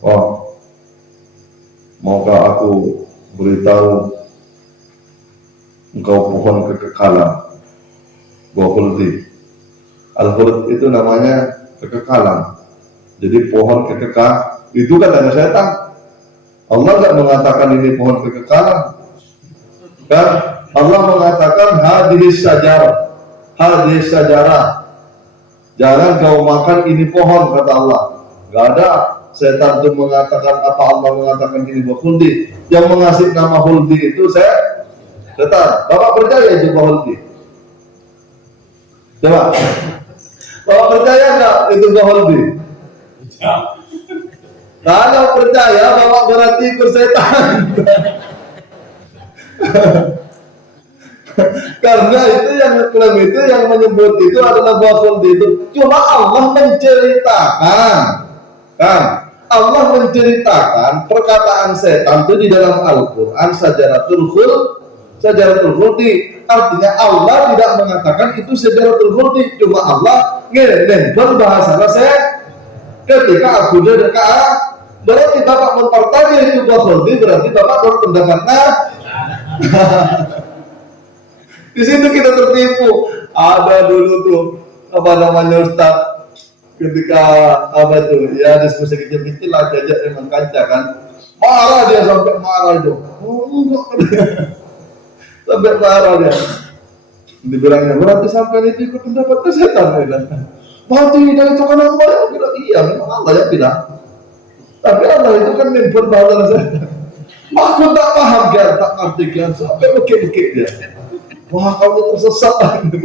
Oh, maukah aku beritahu engkau pohon kekekalan, Al-Khuld. Al-Khuld itu namanya kekekalan. Jadi pohon kekekal itu kan ada setan. Allah nggak mengatakan ini pohon kekekalan, kan? Allah mengatakan hadis sajarah, jangan kau makan ini pohon, kata Allah. Gak ada setan itu mengatakan apa Allah mengatakan ini khuldi. Yang mengasih nama khuldi itu setan. Bapak percaya itu khuldi? Coba, Bapak percaya nggak itu khuldi? Kalau percaya, Bapak berarti ikut setan. Karena itu yang klaim itu yang menyebut itu adalah bahwa itu. Cuma Allah menceritakan, kan? Allah menceritakan perkataan setan itu di dalam Al-Quran sajaratul khuldi. Artinya Allah tidak mengatakan itu sajaratul khuldi. Cuma Allah ngelempar bahasa saya ketika Abu Dhabi berarti Bapak mempertanya itu khuldi, berarti Bapak baru pendapatnya. Di situ kita tertipu. Ada dulu tuh apa namanya Ustaz, ketika apa itu ya diskusi kecil-kecil lah diajak dengan kanca kan, marah dia sampai marah itu, sampai marah dia. Dibilangnya berarti sampai itu ikut pendapat setan ya. Berarti itu kan Allah yang bilang, iya memang Allah yang bilang, tapi Allah itu kan membuat bahasa setan. Aku tak paham dia, tak ngerti dia, sampai oke dia. Wah, kamu tersesat lagi.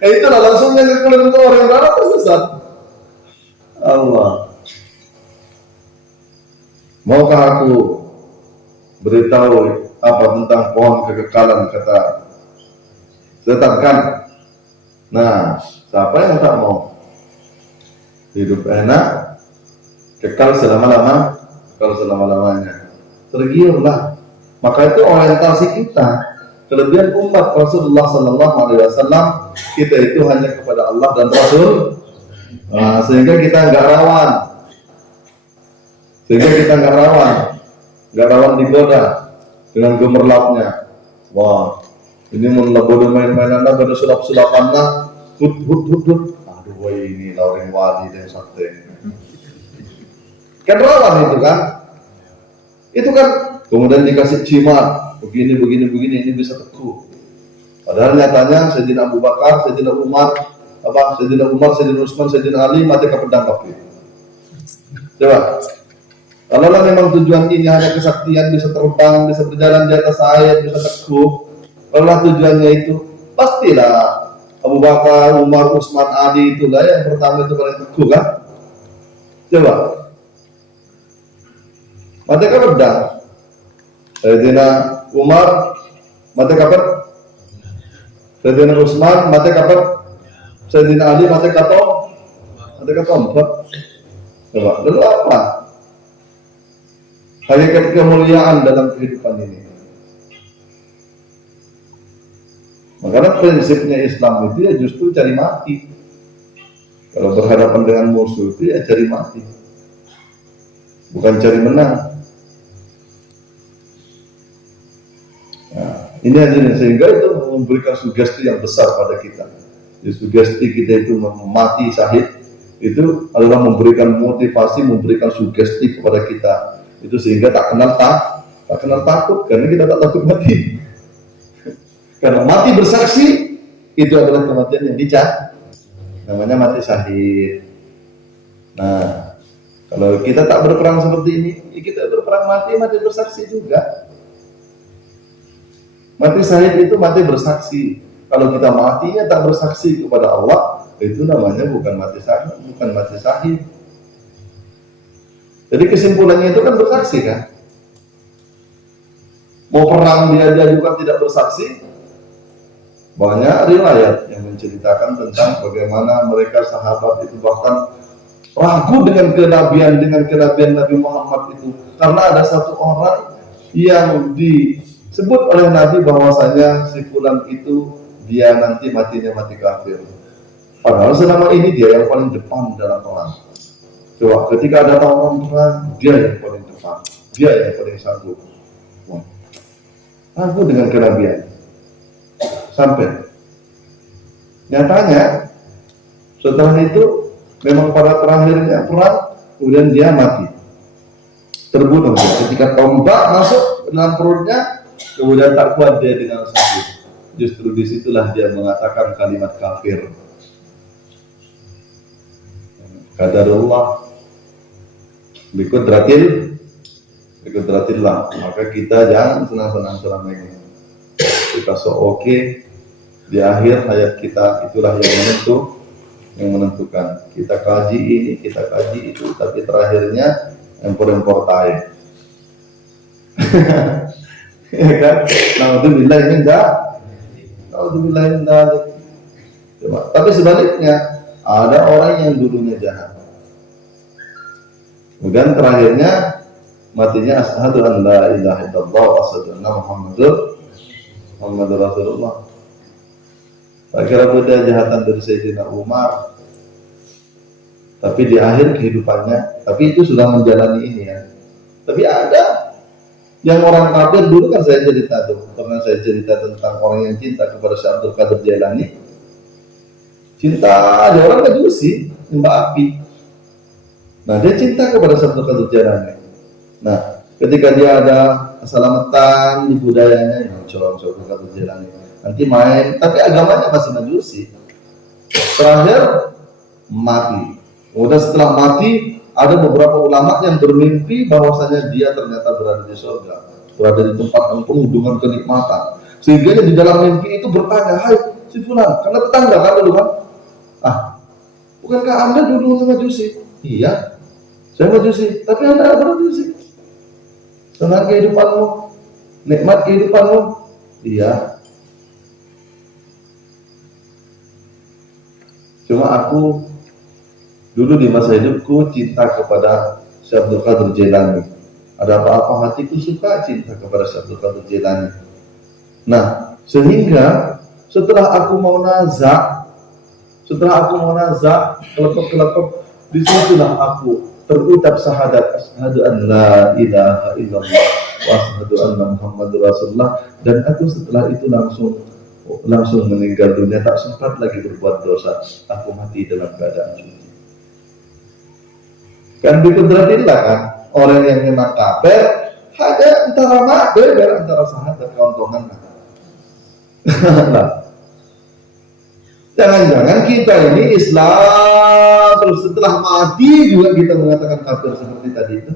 Itulah langsung yang keluar itu orang yang tersesat. Allah. Maukah aku beritahu apa tentang pohon kekekalan, kata setan kan? Nah, siapa yang tak mau hidup enak, kekal selama-lamanya? Tergiurlah. Maka itu orientasi kita. Kelebihan umat Rasulullah Sallallahu Alaihi Wasallam, kita itu hanya kepada Allah dan Rasul, sehingga kita nggak rawan digoda dengan gemerlapnya. Wah, ini bodoh main-mainan lah, pada sulap-sulapan lah, hut. Aduh, ini lauring wali dan sakti. Kan rawan itu kan. Kemudian dikasih cimat. Begini, ini bisa teguh. Padahal nyatanya Sayyidina Abu Bakar, Sayyidina Umar, Sayyidina Utsman, Sayyidina Ali mati ke pedang kafir. Coba. Kalau memang tujuan ini hanya kesaktian, bisa terbang, bisa berjalan di atas air, bisa teguh. Kalau tujuannya itu, pastilah Abu Bakar, Umar, Utsman, Ali itulah yang pertama itu paling teguh kan? Coba. Mati ke pedang. Sayyidina Umar mati kapal, Sayyidina Utsman mati kapal, Sayyidina Ali mati kapal, coba, lalu apa? Hakikat kemuliaan dalam kehidupan ini. Makanya prinsipnya Islam itu ya justru cari mati. Kalau berhadapan dengan musuh itu ya cari mati, bukan cari menang. Ini hasilnya, sehingga itu memberikan sugesti yang besar pada kita. Jadi sugesti kita itu mati syahid itu adalah memberikan motivasi, memberikan sugesti kepada kita. Itu sehingga tak kenal takut, karena kita tak takut mati. Karena mati bersaksi itu adalah kematian yang dicap, namanya mati syahid. Nah, kalau kita tak berperang seperti ini, ya kita berperang mati bersaksi juga. Mati syahid itu mati bersaksi. Kalau kita matinya tak bersaksi kepada Allah, itu namanya bukan mati syahid. Jadi kesimpulannya itu kan bersaksi kan. Mau perang dia juga tidak bersaksi. Banyak riwayat yang menceritakan tentang bagaimana mereka sahabat itu bahkan ragu dengan kenabian Nabi Muhammad itu, karena ada satu orang yang disebut oleh Nabi bahwasanya si fulan itu dia nanti matinya mati kafir. Padahal selama ini dia yang paling depan dalam perang. Coba ketika ada orang perang, dia yang paling depan, dia yang paling sanggup. Ragu dengan kenabian. Sampai nyatanya setelah itu memang pada terakhirnya perang, kemudian dia mati, terbunuh ketika tombak masuk dalam perutnya, kemudian tak kuat dia dengan sakit. Justru disitulah dia mengatakan kalimat kafir. Qadarullah bikudratillah. Maka kita jangan senang-senang selama ini. Kita oke di akhir hayat kita, itulah yang menentukan. Kita kaji ini, kita kaji itu, tapi terakhirnya empor-empor tai. Ya kan? Nah, itu bila ini enggak Alhamdulillah min dzalik. Tapi sebaliknya ada orang yang dulunya jahat, kemudian terakhirnya matinya asyhadu an la ilaha illallah wa asyhadu anna Muhammadur Rasulullah. Kira beda jahatan dari Sayyidina Umar, tapi di akhir kehidupannya, tapi itu sudah menjalani ini ya. Tapi ada yang orang kafir dulu kan saya cerita tuh, pernah saya cerita tentang orang yang cinta kepada Syekh Abdul Qadir Jailani. Cinta, ada orang Majusi, nyembah api. Nah dia cinta kepada Syekh Abdul Qadir Jailani. Nah ketika dia ada keselamatan di budayanya, yang Syekh Abdul Qadir Jailani nanti main, tapi agamanya masih Majusi. Terakhir mati. Udah setelah mati, ada beberapa ulama yang bermimpi bahwasanya dia ternyata berada di surga, berada di tempat yang penuh dengan kenikmatan. Sehingga di dalam mimpi itu bertanya, hai si fulan, karena tetangga kan dulu kan, bukankah anda dulu Majusi? Iya, saya Majusi, tapi anda apa Majusi? Senang kehidupanmu, nikmat kehidupanmu? Iya. Cuma aku dulu di masa hidupku cinta kepada Syekh Abdul Qadir Jailani. Ada apa-apa hatiku suka cinta kepada Syekh Abdul Qadir Jailani. Nah, sehingga setelah aku mau nazak, kelepek-kelepek, disitulah aku terucap syahadat asyhadu an la ilaha illallah wa asyhadu anna Muhammadur Rasulullah, dan aku setelah itu langsung meninggal dunia, tak sempat lagi berbuat dosa. Aku mati dalam keadaan suci. Kan biqudratillah kan, orang yang memang kafir ada antara mati antara sahabat keuntungan. Nah, jangan-jangan kita ini Islam terus setelah mati juga kita mengatakan kafir seperti tadi itu.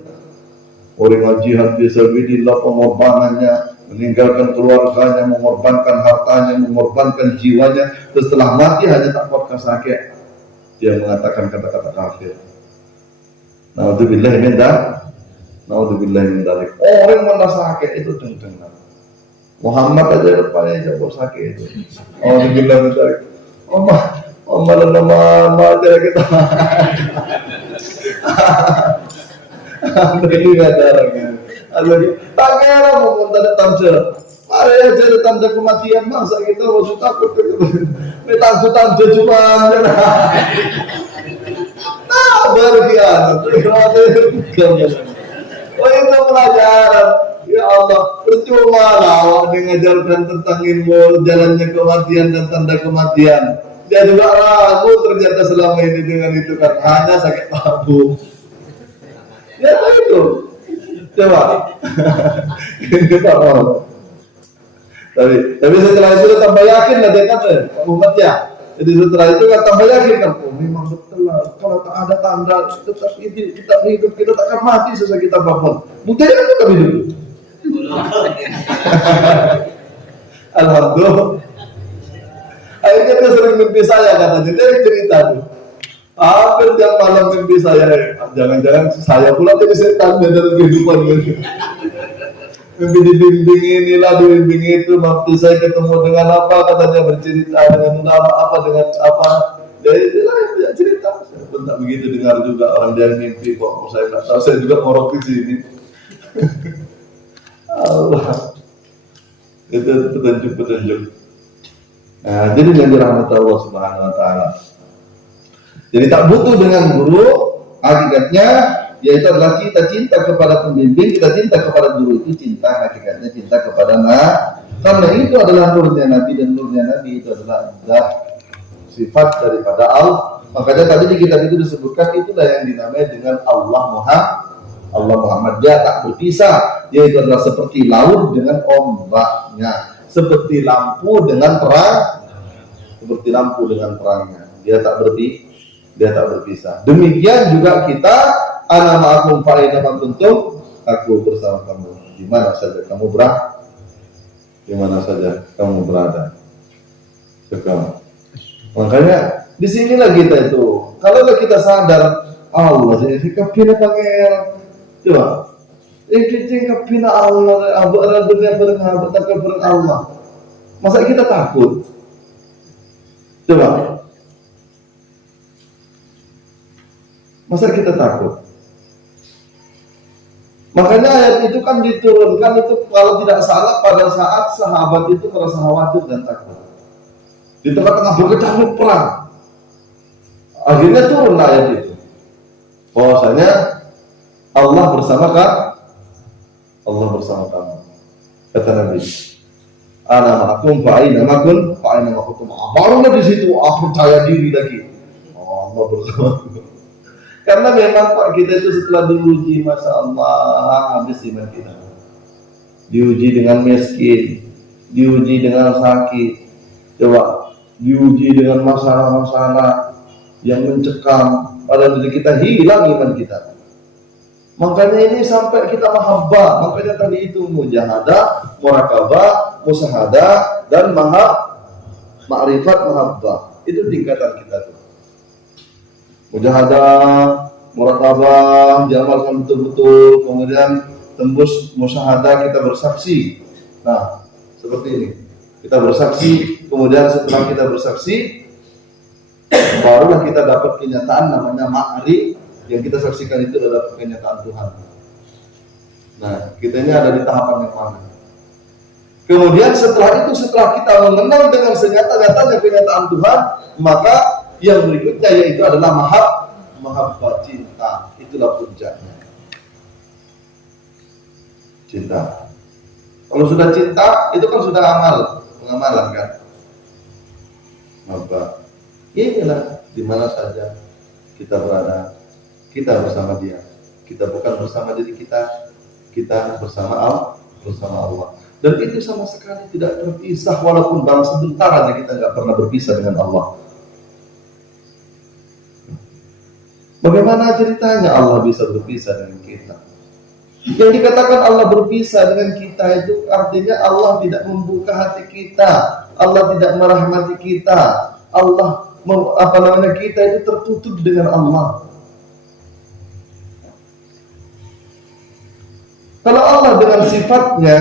Orang jihad fisabilillah, pengorbanannya, meninggalkan keluarganya, mengorbankan hartanya, mengorbankan jiwanya, terus setelah mati hanya tak kuat sakit, dia mengatakan kata-kata kafir. Naudzubillah min dzalik. Orang mana sakit itu dengar. Muhammad aja depannya jauh sakit itu. Naudzubillah min dzalik. Oma dan mama aja kita. Ini kata orangnya. Tak kira mau tanda tanda. Mari aja ada tanda kematian, masa kita harus takut gitu. Takut tanda cuma aja. Berkhianat, itu pelajaran. Ya Allah, percuma lah awak mengajarkan tentang ilmu jalannya kematian dan tanda kematian. Dia juga ragu ternyata selama ini dengan itu kan hanya sakit lambung. Ya itu, coba. Kita mau. Tapi setelah itu tambah yakin lah dia kata Muhammad ya. Jadi setelah itu kan tambah yakin kan, memang betul lah. Kalau tak ada tanda, tetap hidup kita tak akan mati sesuai kita bangun. Buktinya kan tetap hidup. Alhamdulillah. Akhirnya dia sering mimpi saya katanya, dia cerita tuh. Hampir tiap malam mimpi saya, jangan-jangan saya pula jadi setan dalam kehidupan gitu. Mimpi dibimbing inilah, dibimbing itu, waktu saya ketemu dengan apa, katanya bercerita dengan nama apa, dengan apa. Jadi dia cerita. Saya pun tak begitu dengar juga orang dia mimpi kok. Saya tak tahu, saya juga ngorok di sini. Allah. Itu petunjuk. Nah, jadi dengan rahmat Allah Subhanahu wa taala. Jadi tak butuh dengan guru, hakikatnya yaitu adalah kita cinta kepada pembimbing, kita cinta kepada guru, itu cinta hakikatnya cinta kepada karena itu adalah nurnya Nabi, dan nurnya Nabi itu adalah sifat daripada Allah. Makanya tadi di kitab itu disebutkan itulah yang dinamai dengan Allah Muhammad. Dia tak berpisah, yaitu adalah seperti laut dengan ombaknya, seperti lampu dengan terangnya. Dia tak berpisah. Demikian juga kita, ana ma'akum fa aina ma kuntum, aku bersama kamu di mana saja kamu berada. Sekarang. Makanya di sinilah kita itu. Kalau kita sadar Allah jadi kapina pangeran. Coba. Kita kapina Allah, abang dunia berengah, bertakabur Allah. Masa kita takut? Coba, masa kita takut? Makanya ayat itu kan diturunkan itu kalau tidak salah pada saat sahabat itu merasa khawatir dan takut. Di tengah-tengah berkecamuk perang. Akhirnya turun ayat itu. Bahwasanya Allah bersama Allah bersama kamu. Kata Nabi, ana ma'akum fa'aina makun fa'aina makutum. Barulah di situ percaya diri lagi. Oh, Allah bersama. Karena memang Pak kita itu setelah diuji, Masya Allah, habis iman kita. Diuji dengan miskin, diuji dengan sakit, coba diuji dengan masalah-masalah yang mencekam, pada diri kita hilang iman kita. Makanya ini sampai kita mahabbah, makanya tadi itu mujahadah, murakabah, musahadah, dan ma'rifat mahabbah. Itu tingkatan kita tuh. Mujahadah, murakabah, diamalkan betul-betul, kemudian tembus musyahadah, kita bersaksi. Nah, seperti ini. Kita bersaksi, kemudian setelah kita bersaksi, barulah kita dapat kenyataan namanya ma'rif, yang kita saksikan itu adalah kenyataan Tuhan. Nah, kita ini ada di tahapan yang mana? Kemudian setelah itu, setelah kita mengenal dengan senyata-nyatanya kenyataan Tuhan, maka yang berikutnya yaitu adalah mahabbah, cinta. Itulah puncaknya. Cinta. Kalau sudah cinta, itu kan sudah pengamalan kan. Mahabbah. Inilah di mana saja kita berada, kita bersama Dia. Kita bukan bersama diri kita, kita bersama Allah. Dan itu sama sekali tidak terpisah, walaupun dalam sebentar aja kita nggak pernah berpisah dengan Allah. Bagaimana ceritanya Allah bisa berpisah dengan kita? Yang dikatakan Allah berpisah dengan kita itu artinya Allah tidak membuka hati kita, Allah tidak merahmati kita, Allah kita itu tertutup dengan Allah. Kalau Allah dengan sifatnya,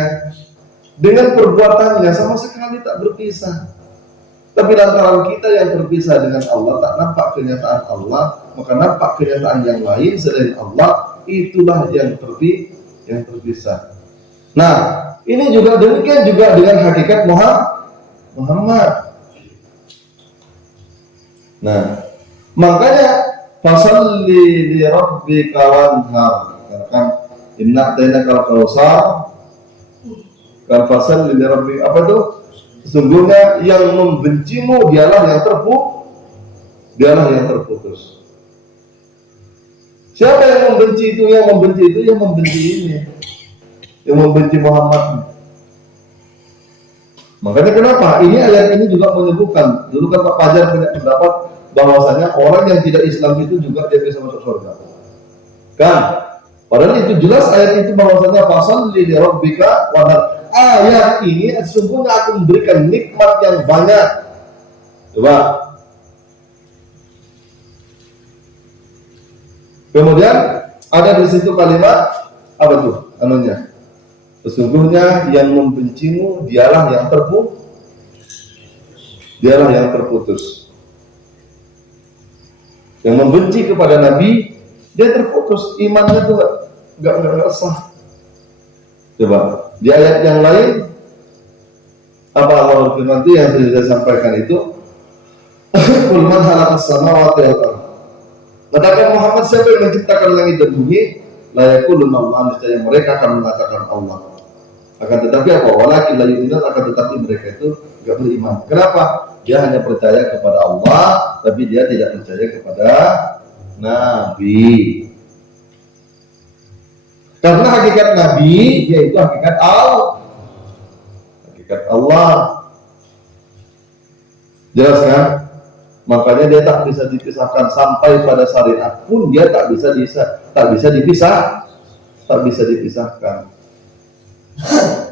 dengan perbuatannya sama sekali tak berpisah. Tapi lantaran kita yang terpisah dengan Allah, tak nampak kenyataan Allah, maka nampak kenyataan yang lain selain Allah, itulah yang terpisah. Nah, ini juga demikian juga dengan hakikat Muhammad. Nah, makanya fasalli li rabbika wanhar. Kan inna atainakal kautsar. Kan fasalli li rabbika, apa itu? Sesungguhnya yang membencimu dialah yang terputus. Siapa yang membenci itu? Yang membenci ini. Yang membenci Muhammad. Makanya kenapa? Ini ayat ini juga menyebutkan. Dulu kan Pak Fajar punya pendapat bahwasanya orang yang tidak Islam itu juga dia bisa masuk surga. Kan? Padahal itu jelas ayat itu bahwasanya fasalli li rabbika wanhar. Ayat ini sesungguhnya akan memberikan nikmat yang banyak. Coba. Kemudian ada di situ kalimat apa tuh? Anunya. Sesungguhnya yang membencimu dialah yang terputus. Yang membenci kepada Nabi, dia terputus, imannya tuh enggak sah. Coba di ayat yang lain apa Allah berfirman yang sudah saya sampaikan itu qul man khalaqas samawati wal ardh. Katakan Muhammad, siapa yang menciptakan langit dan bumi? La yaquluna Allah, niscaya mereka akan mengatakan Allah. Akan tetapi apa? Walakin la yu'minun, akan tetapi mereka itu enggak beriman. Kenapa? Dia hanya percaya kepada Allah, tapi dia tidak percaya kepada Nabi. Karena hakikat Nabi yaitu hakikat Allah. Jelas kan? Makanya dia tak bisa dipisahkan, sampai pada syariat pun dia tak bisa dipisahkan.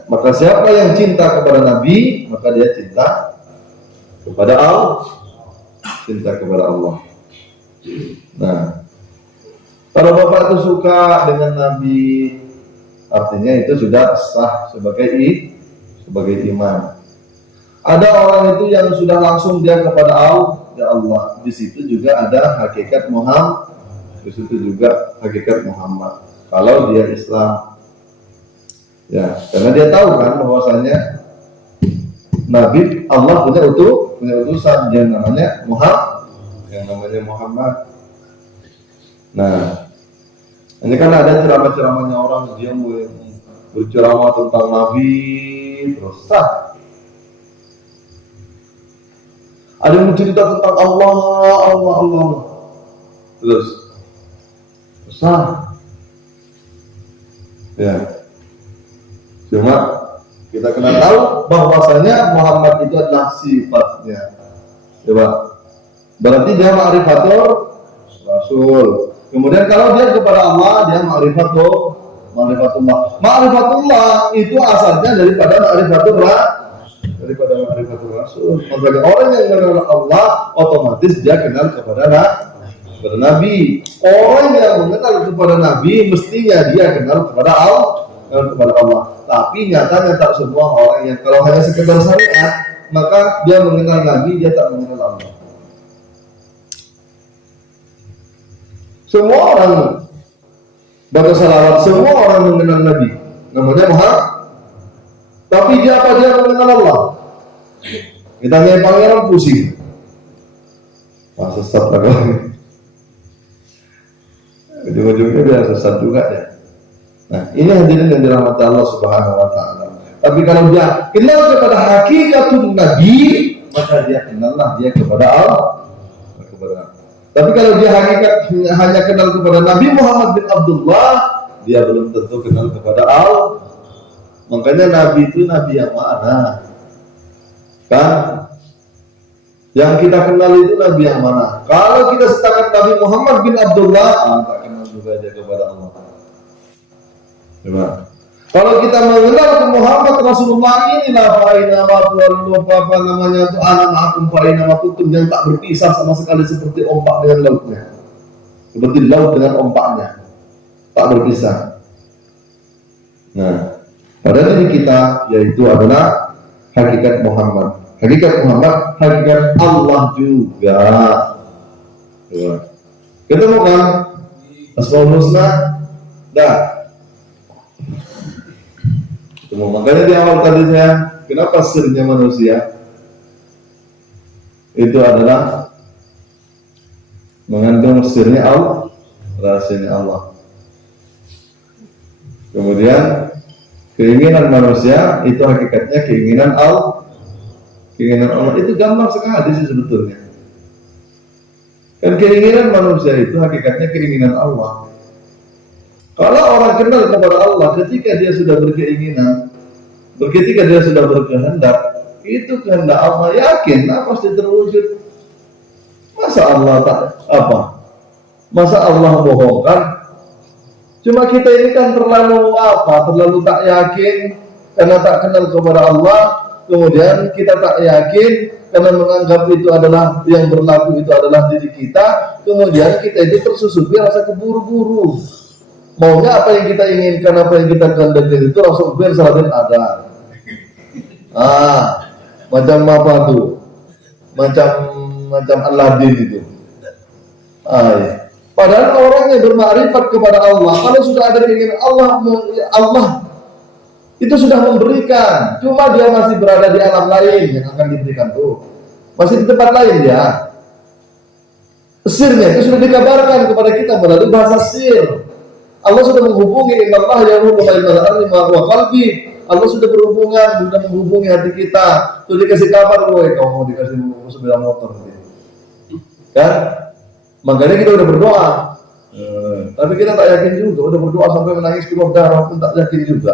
Maka siapa yang cinta kepada Nabi, maka dia cinta kepada Allah. Nah, kalau Bapak itu suka dengan Nabi, artinya itu sudah sah sebagai iman. Ada orang itu yang sudah langsung dia kepada Allah, ya Allah. Di situ juga ada hakikat Muhammad. Di situ juga hakikat Muhammad. Kalau dia Islam, ya, karena dia tahu kan bahwasanya Nabi Allah punya utusan yang namanya Muhammad. Nah, ini kan ada ceramah-ceramahnya orang dia berceramah tentang Nabi terus sah. Ada yang cerita tentang Allah terus sah. Ya, cuma kita kena tahu bahwasanya Muhammad itu adalah sifatnya. Coba, berarti dia ma'rifatul Rasul. Kemudian kalau dia kepada Allah, dia ma'rifatullah. Ma'rifatullah itu asalnya daripada ma'rifatul Rasul. Makanya orang yang mengenal Allah otomatis dia kenal kepada Nabi. Orang yang mengenal kepada Nabi mestinya dia kenal kepada Allah. Tapi nyatanya tak semua orang yang kalau hanya sekedar syariat maka dia mengenal Nabi, dia tak mengenal Allah. Semua orang baca salawat, semua orang mengenal Nabi, namanya Muhammad. Tapi dia mengenal Allah? Kita tanya pangeran pusing. Wah, sesat lagi. Ujung-ujungnya dia sesat juga ya. Nah, ini hadirin yang dirahmati Allah Subhanahu wa taala. Tapi kalau dia kenal kepada hakikatun Nabi, maka dia kenallah dia kepada Allah. Tapi kalau dia hanya kenal kepada Nabi Muhammad bin Abdullah, dia belum tentu kenal kepada Allah. Makanya Nabi itu Nabi yang mana? Kan? Yang kita kenal itu Nabi yang mana? Kalau kita setakat Nabi Muhammad bin Abdullah, tak kenal juga dia kepada Allah. Coba. Kalau kita mengenal ke Muhammad Rasulullah inilah apa namanya itu anak akum fa'ina makutum yang tak berpisah sama sekali seperti ombak dengan lautnya, seperti laut dengan ombaknya, tak berpisah. Nah, pada diri kita yaitu adalah hakikat Muhammad. Hakikat Muhammad, hakikat Allah juga. Coba. Ketemu kan? Asmaul Husna, dah. Makanya di awal tadinya, kenapa sirnya manusia itu adalah mengandung sirnya Allah, rahasianya Allah. Kemudian keinginan manusia itu hakikatnya keinginan Allah. Keinginan Allah itu gampang sekali sih sebetulnya. Dan keinginan manusia itu hakikatnya keinginan Allah. Kalau orang kenal kepada Allah ketika dia sudah berkeinginan, ketika dia sudah berkehendak, itu kehendak Allah yakin pasti terwujud. Masa Allah Masa Allah bohong kan? Cuma kita ini kan terlalu tak yakin karena tak kenal kepada Allah. Kemudian kita tak yakin karena menganggap itu adalah yang berlaku itu adalah diri kita. Kemudian kita itu tersusupi rasa keburu-buru. Maunya apa yang kita inginkan, apa yang kita kehendaki itu langsung bersaladin ada. Macam apa tuh? Macam Aladin itu. Ya. Padahal orang yang bermakrifat kepada Allah, kalau sudah ada keinginan Allah itu sudah memberikan. Cuma dia masih berada di alam lain yang akan diberikan tuh. Masih di tempat lain ya. Sirnya itu sudah dikabarkan kepada kita melalui bahasa sir. Allah sudah menghubungi Allah Allah sudah menghubungi hati kita. Sudah dikasih kabar, kamu mau dikasih sepeda motor kan? Makanya kita udah berdoa. Tapi kita tak yakin juga, udah berdoa sampai menangis keluar darah pun tak yakin juga.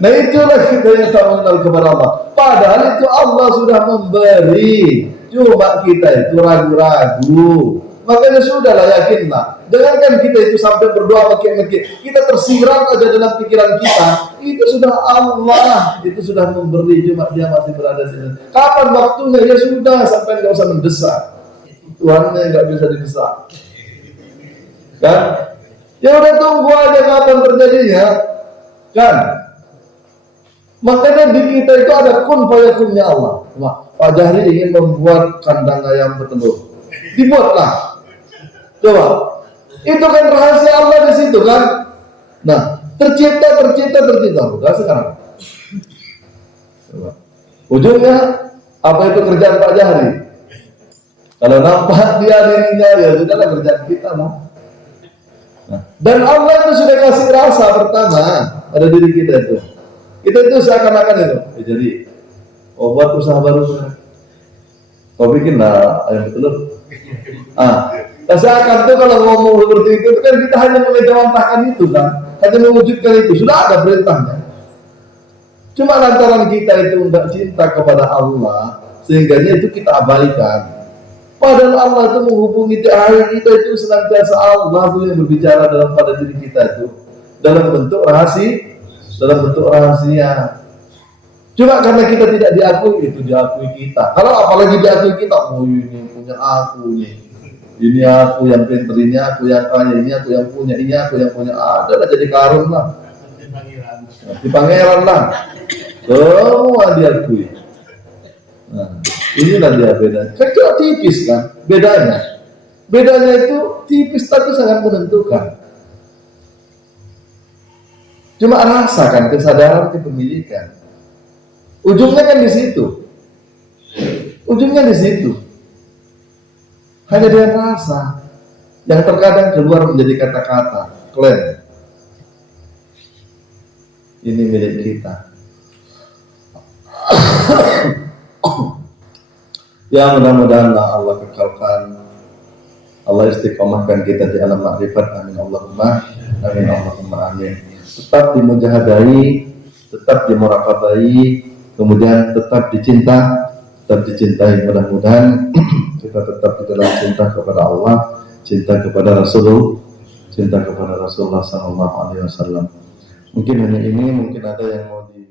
Nah itulah kita yang tak mengenal kepada Allah. Padahal itu Allah sudah memberi. Cuma kita itu ragu-ragu. Makanya sudahlah yakinlah. Jangankan kita itu sampai berdoa mekik-mekik, kita tersirat aja dalam pikiran kita. Itu sudah Allah, itu sudah memberi, cuma dia masih berada di sana. Kapan waktunya? Ya sudah, sampai nggak usah mendesak. Tuhannya nggak bisa didesak. Kan? Ya udah tunggu aja kapan terjadinya. Kan? Makanya di kita itu ada kun fayakunnya Allah. Pak Jahri ingin membuat kandang ayam bertelur, dibuatlah. Coba, itu kan rahasia Allah di situ kan. Nah, tercipta. Udah sekarang. Coba. Ujungnya apa itu kerjaan Pak Jahri? Kalau nampak dia dirinya, ya sudahlah kerjaan kita lah. Nah, dan Allah itu sudah kasih rasa pertama pada diri kita itu. Kita itu seakan-akan itu. Jadi, buat usaha baru. Kau bikin lah ayam bertelur. Seakan itu kalau ngomong seperti itu kan kita hanya mengejawantahkan itu kan, hanya mewujudkan itu. Sudah ada perintahnya. Cuma lantaran kita itu tidak cinta kepada Allah, sehingga itu kita abaikan. Padahal Allah itu menghubungi hati kita itu senantiasa Allah itu yang berbicara dalam pada diri kita itu dalam bentuk rahasia. Cuma karena kita tidak diakui, itu diakui kita. Kalau apalagi diakui kita, ini punya aku nih, ini aku yang pinter, ini aku yang kaya, ini aku yang punya, adalah jadi karun lah, di pangeran lah, semua diakui. Nah, inilah dia bedanya. Kecil tipis kan bedanya itu tipis tapi sangat menentukan. Cuma rasakan kesadaran kepemilikan. Ujungnya kan di situ. Hanya dengan rasa yang terkadang keluar menjadi kata-kata, klaim. Ini milik kita. Ya mudah-mudahan Allah kekalkan, Allah istiqomahkan kita di alam makrifat. Amin Allahumma amin. Tetap dimujahadai, tetap dimuraqabai, kemudian tetap dicintai. Mudah-mudahan kita tetap di dalam cinta kepada Allah, cinta kepada Rasulullah sallallahu alaihi wasallam. Mungkin hanya ini, mungkin ada yang mau di